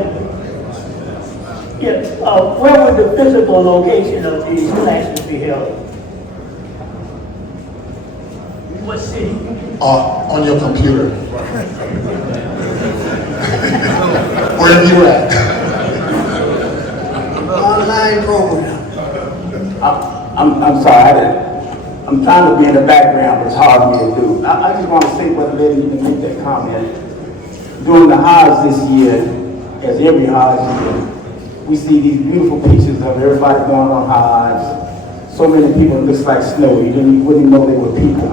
Yeah, where would the physical location of these classes be held? What city? On your computer. Wherever you at. Online program. I'm sorry, I'm trying to be in the background, but it's hard for me to do. I just want to say, Brother Lady, you can make that comment. During the Hajj this year, as every Hajj year, we see these beautiful pictures of everybody going on Hajj. So many people, it looks like snow. You wouldn't even know they were people.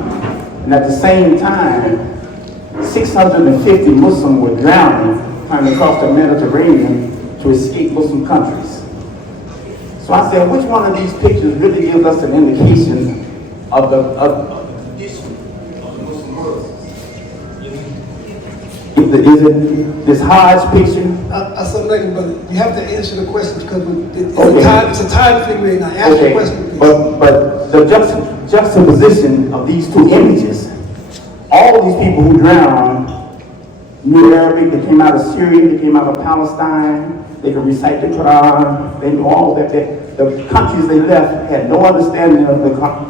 And at the same time, 650 Muslims were drowning trying to cross the Mediterranean to escape Muslim countries. So I said, which one of these pictures really gives us an indication of the condition of the Muslim world? Is it this Hajj picture? I said, but you have to answer the question because Okay. it's a time thing right now. Ask the question, please. But the juxtaposition of these two images, all these people who drowned knew Arabic, they came out of Syria, they came out of Palestine, they could recite the Quran, they knew all that. The countries they left had no understanding of the country.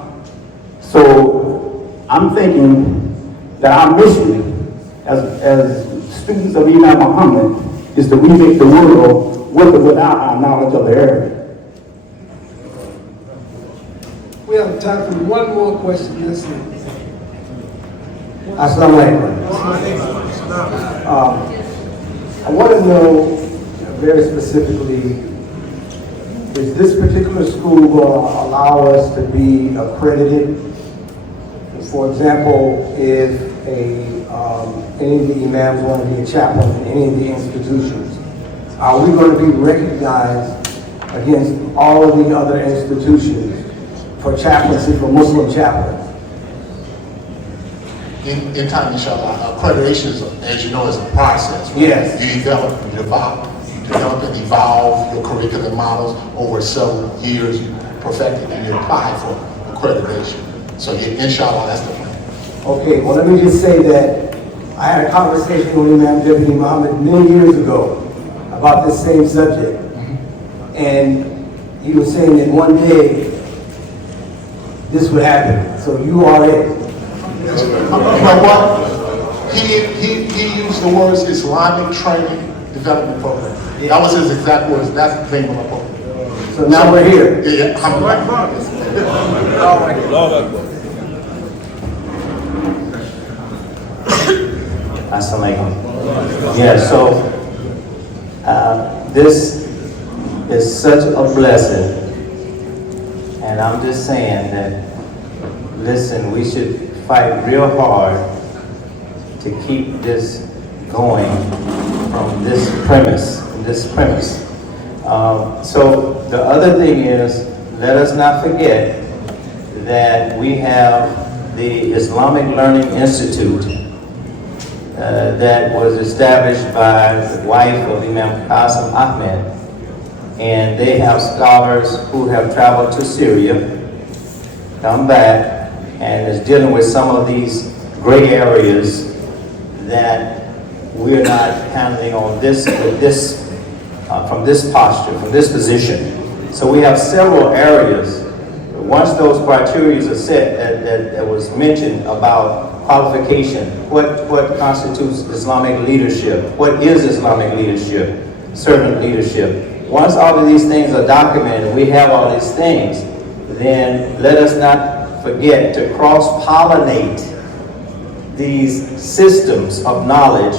So I'm thinking that our mission as students of Imam Muhammad is to remake the world with or without our knowledge of the Arabic. We have time for one more question. That's it. Assalamu alaikum. I want to know very specifically, is this particular school going to allow us to be accredited? For example, if any of the imams want to be a chaplain in any of the institutions, are we going to be recognized against all of the other institutions for chaplaincy, for Muslim chaplains? In time, inshallah, accreditation, as you know, is a process. Right? Yes. You develop and evolve your curriculum models over several years, you perfect it, and you apply for accreditation. So inshallah, that's the plan. Okay, well, let me just say that I had a conversation with Imam Deputy Muhammad many years ago about this same subject. And he was saying that one day this would happen. So you are it. You know what? He used the words Islamic Training Development Program. Yeah. That was his exact words. That's the name of the program. So now we're here. Yeah, alhamdulillah. Assalamu alaikum. Yeah, so this is such a blessing. And I'm just saying that, listen, we should fight real hard to keep this going from this premise. So the other thing is, let us not forget that we have the Islamic Learning Institute that was established by the wife of Imam Qasim Ahmed, and they have scholars who have traveled to Syria, come back, and is dealing with some of these gray areas that we're not handling on this from this posture, from this position. So we have several areas. Once those criteria are set, that was mentioned about qualification, what constitutes Islamic leadership, what is Islamic leadership, servant leadership. Once all of these things are documented, we have all these things, then let us not forget to cross-pollinate these systems of knowledge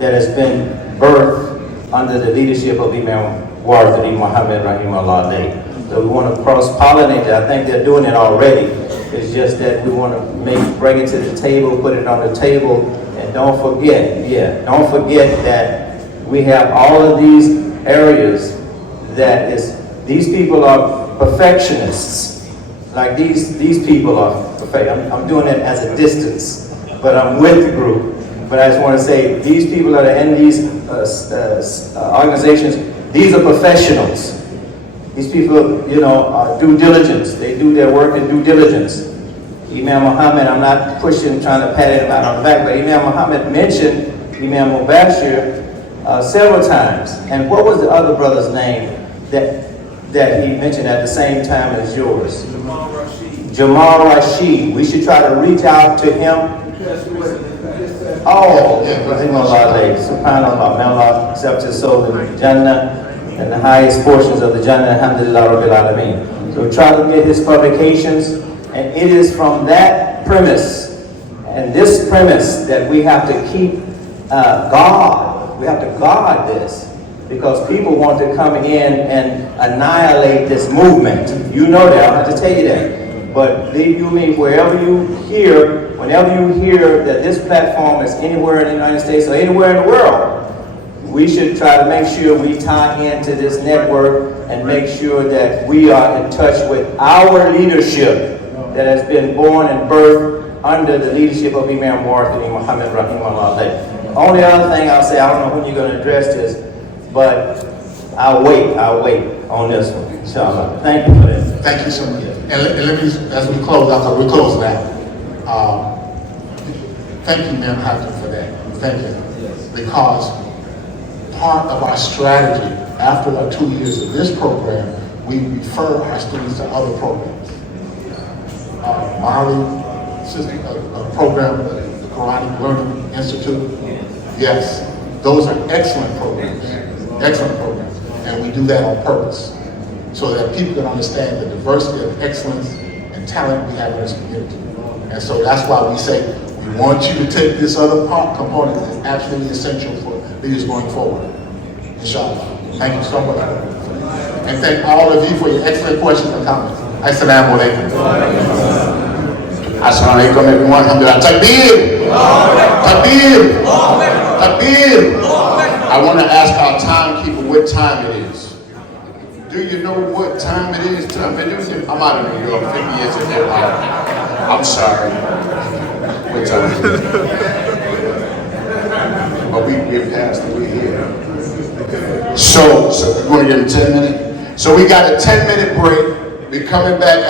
that has been birthed under the leadership of Imam Warthani Muhammad Rahimahullah. So we want to cross-pollinate it. I think they're doing it already. It's just that we want to bring it to the table, put it on the table, and don't forget that we have all of these areas that these people are perfectionists. Like these people are perfect. I'm doing it as a distance, but I'm with the group. But I just want to say, these people that are in these organizations, these are professionals. These people, are due diligence. They do their work in due diligence. Imam Muhammad, I'm not trying to pat him out on the back, but Imam Muhammad mentioned Imam Mubashir several times. And what was the other brother's name that that he mentioned at the same time as yours. Jamal Rashid. We should try to reach out to him. Oh, rahimahullah, subhanallah, may Allah accept his soul in Jannah and the highest portions of the Jannah, alhamdulillah, rabbil alameen. So try to get his publications, and it is from that premise, and this premise, that we have to keep guard. We have to guard this, because people want to come in and annihilate this movement. You know that, I don't have to tell you that. But believe you me, wherever you hear, whenever you hear that this platform is anywhere in the United States or anywhere in the world, we should try to make sure we tie into this network and make sure that we are in touch with our leadership that has been born and birthed under the leadership of Imam Muhammad rahimahullah. The only other thing I'll say, I don't know when you're going to address this, but I'll wait on this one, inshallah. Thank you for that. Thank you so much. And let me, as we close out, because we're closing out, thank you, Ma'am Hampton, for that. Thank you. Because part of our strategy, after our 2 years of this program, we refer our students to other programs. Marley, a program, the Quranic Learning Institute. Yes, those are excellent programs. Excellent programs. And we do that on purpose, so that people can understand the diversity of excellence and talent we have in this community. And so that's why we say, we want you to take this other component that's absolutely essential for leaders going forward. Inshallah. Thank you so much. And thank all of you for your excellent questions and comments. Assalamu alaikum. Assalamu alaikum, everyone. Alhamdulillah. Takbir! Takbir! Takbir! I want to ask our timekeeper what time it is. Do you know what time it is? I'm out of New York, 50 years in there. I'm sorry. What time is it? But we're past it, we're here. So we're going to give him 10 minutes. So we got a 10-minute break. We're coming back.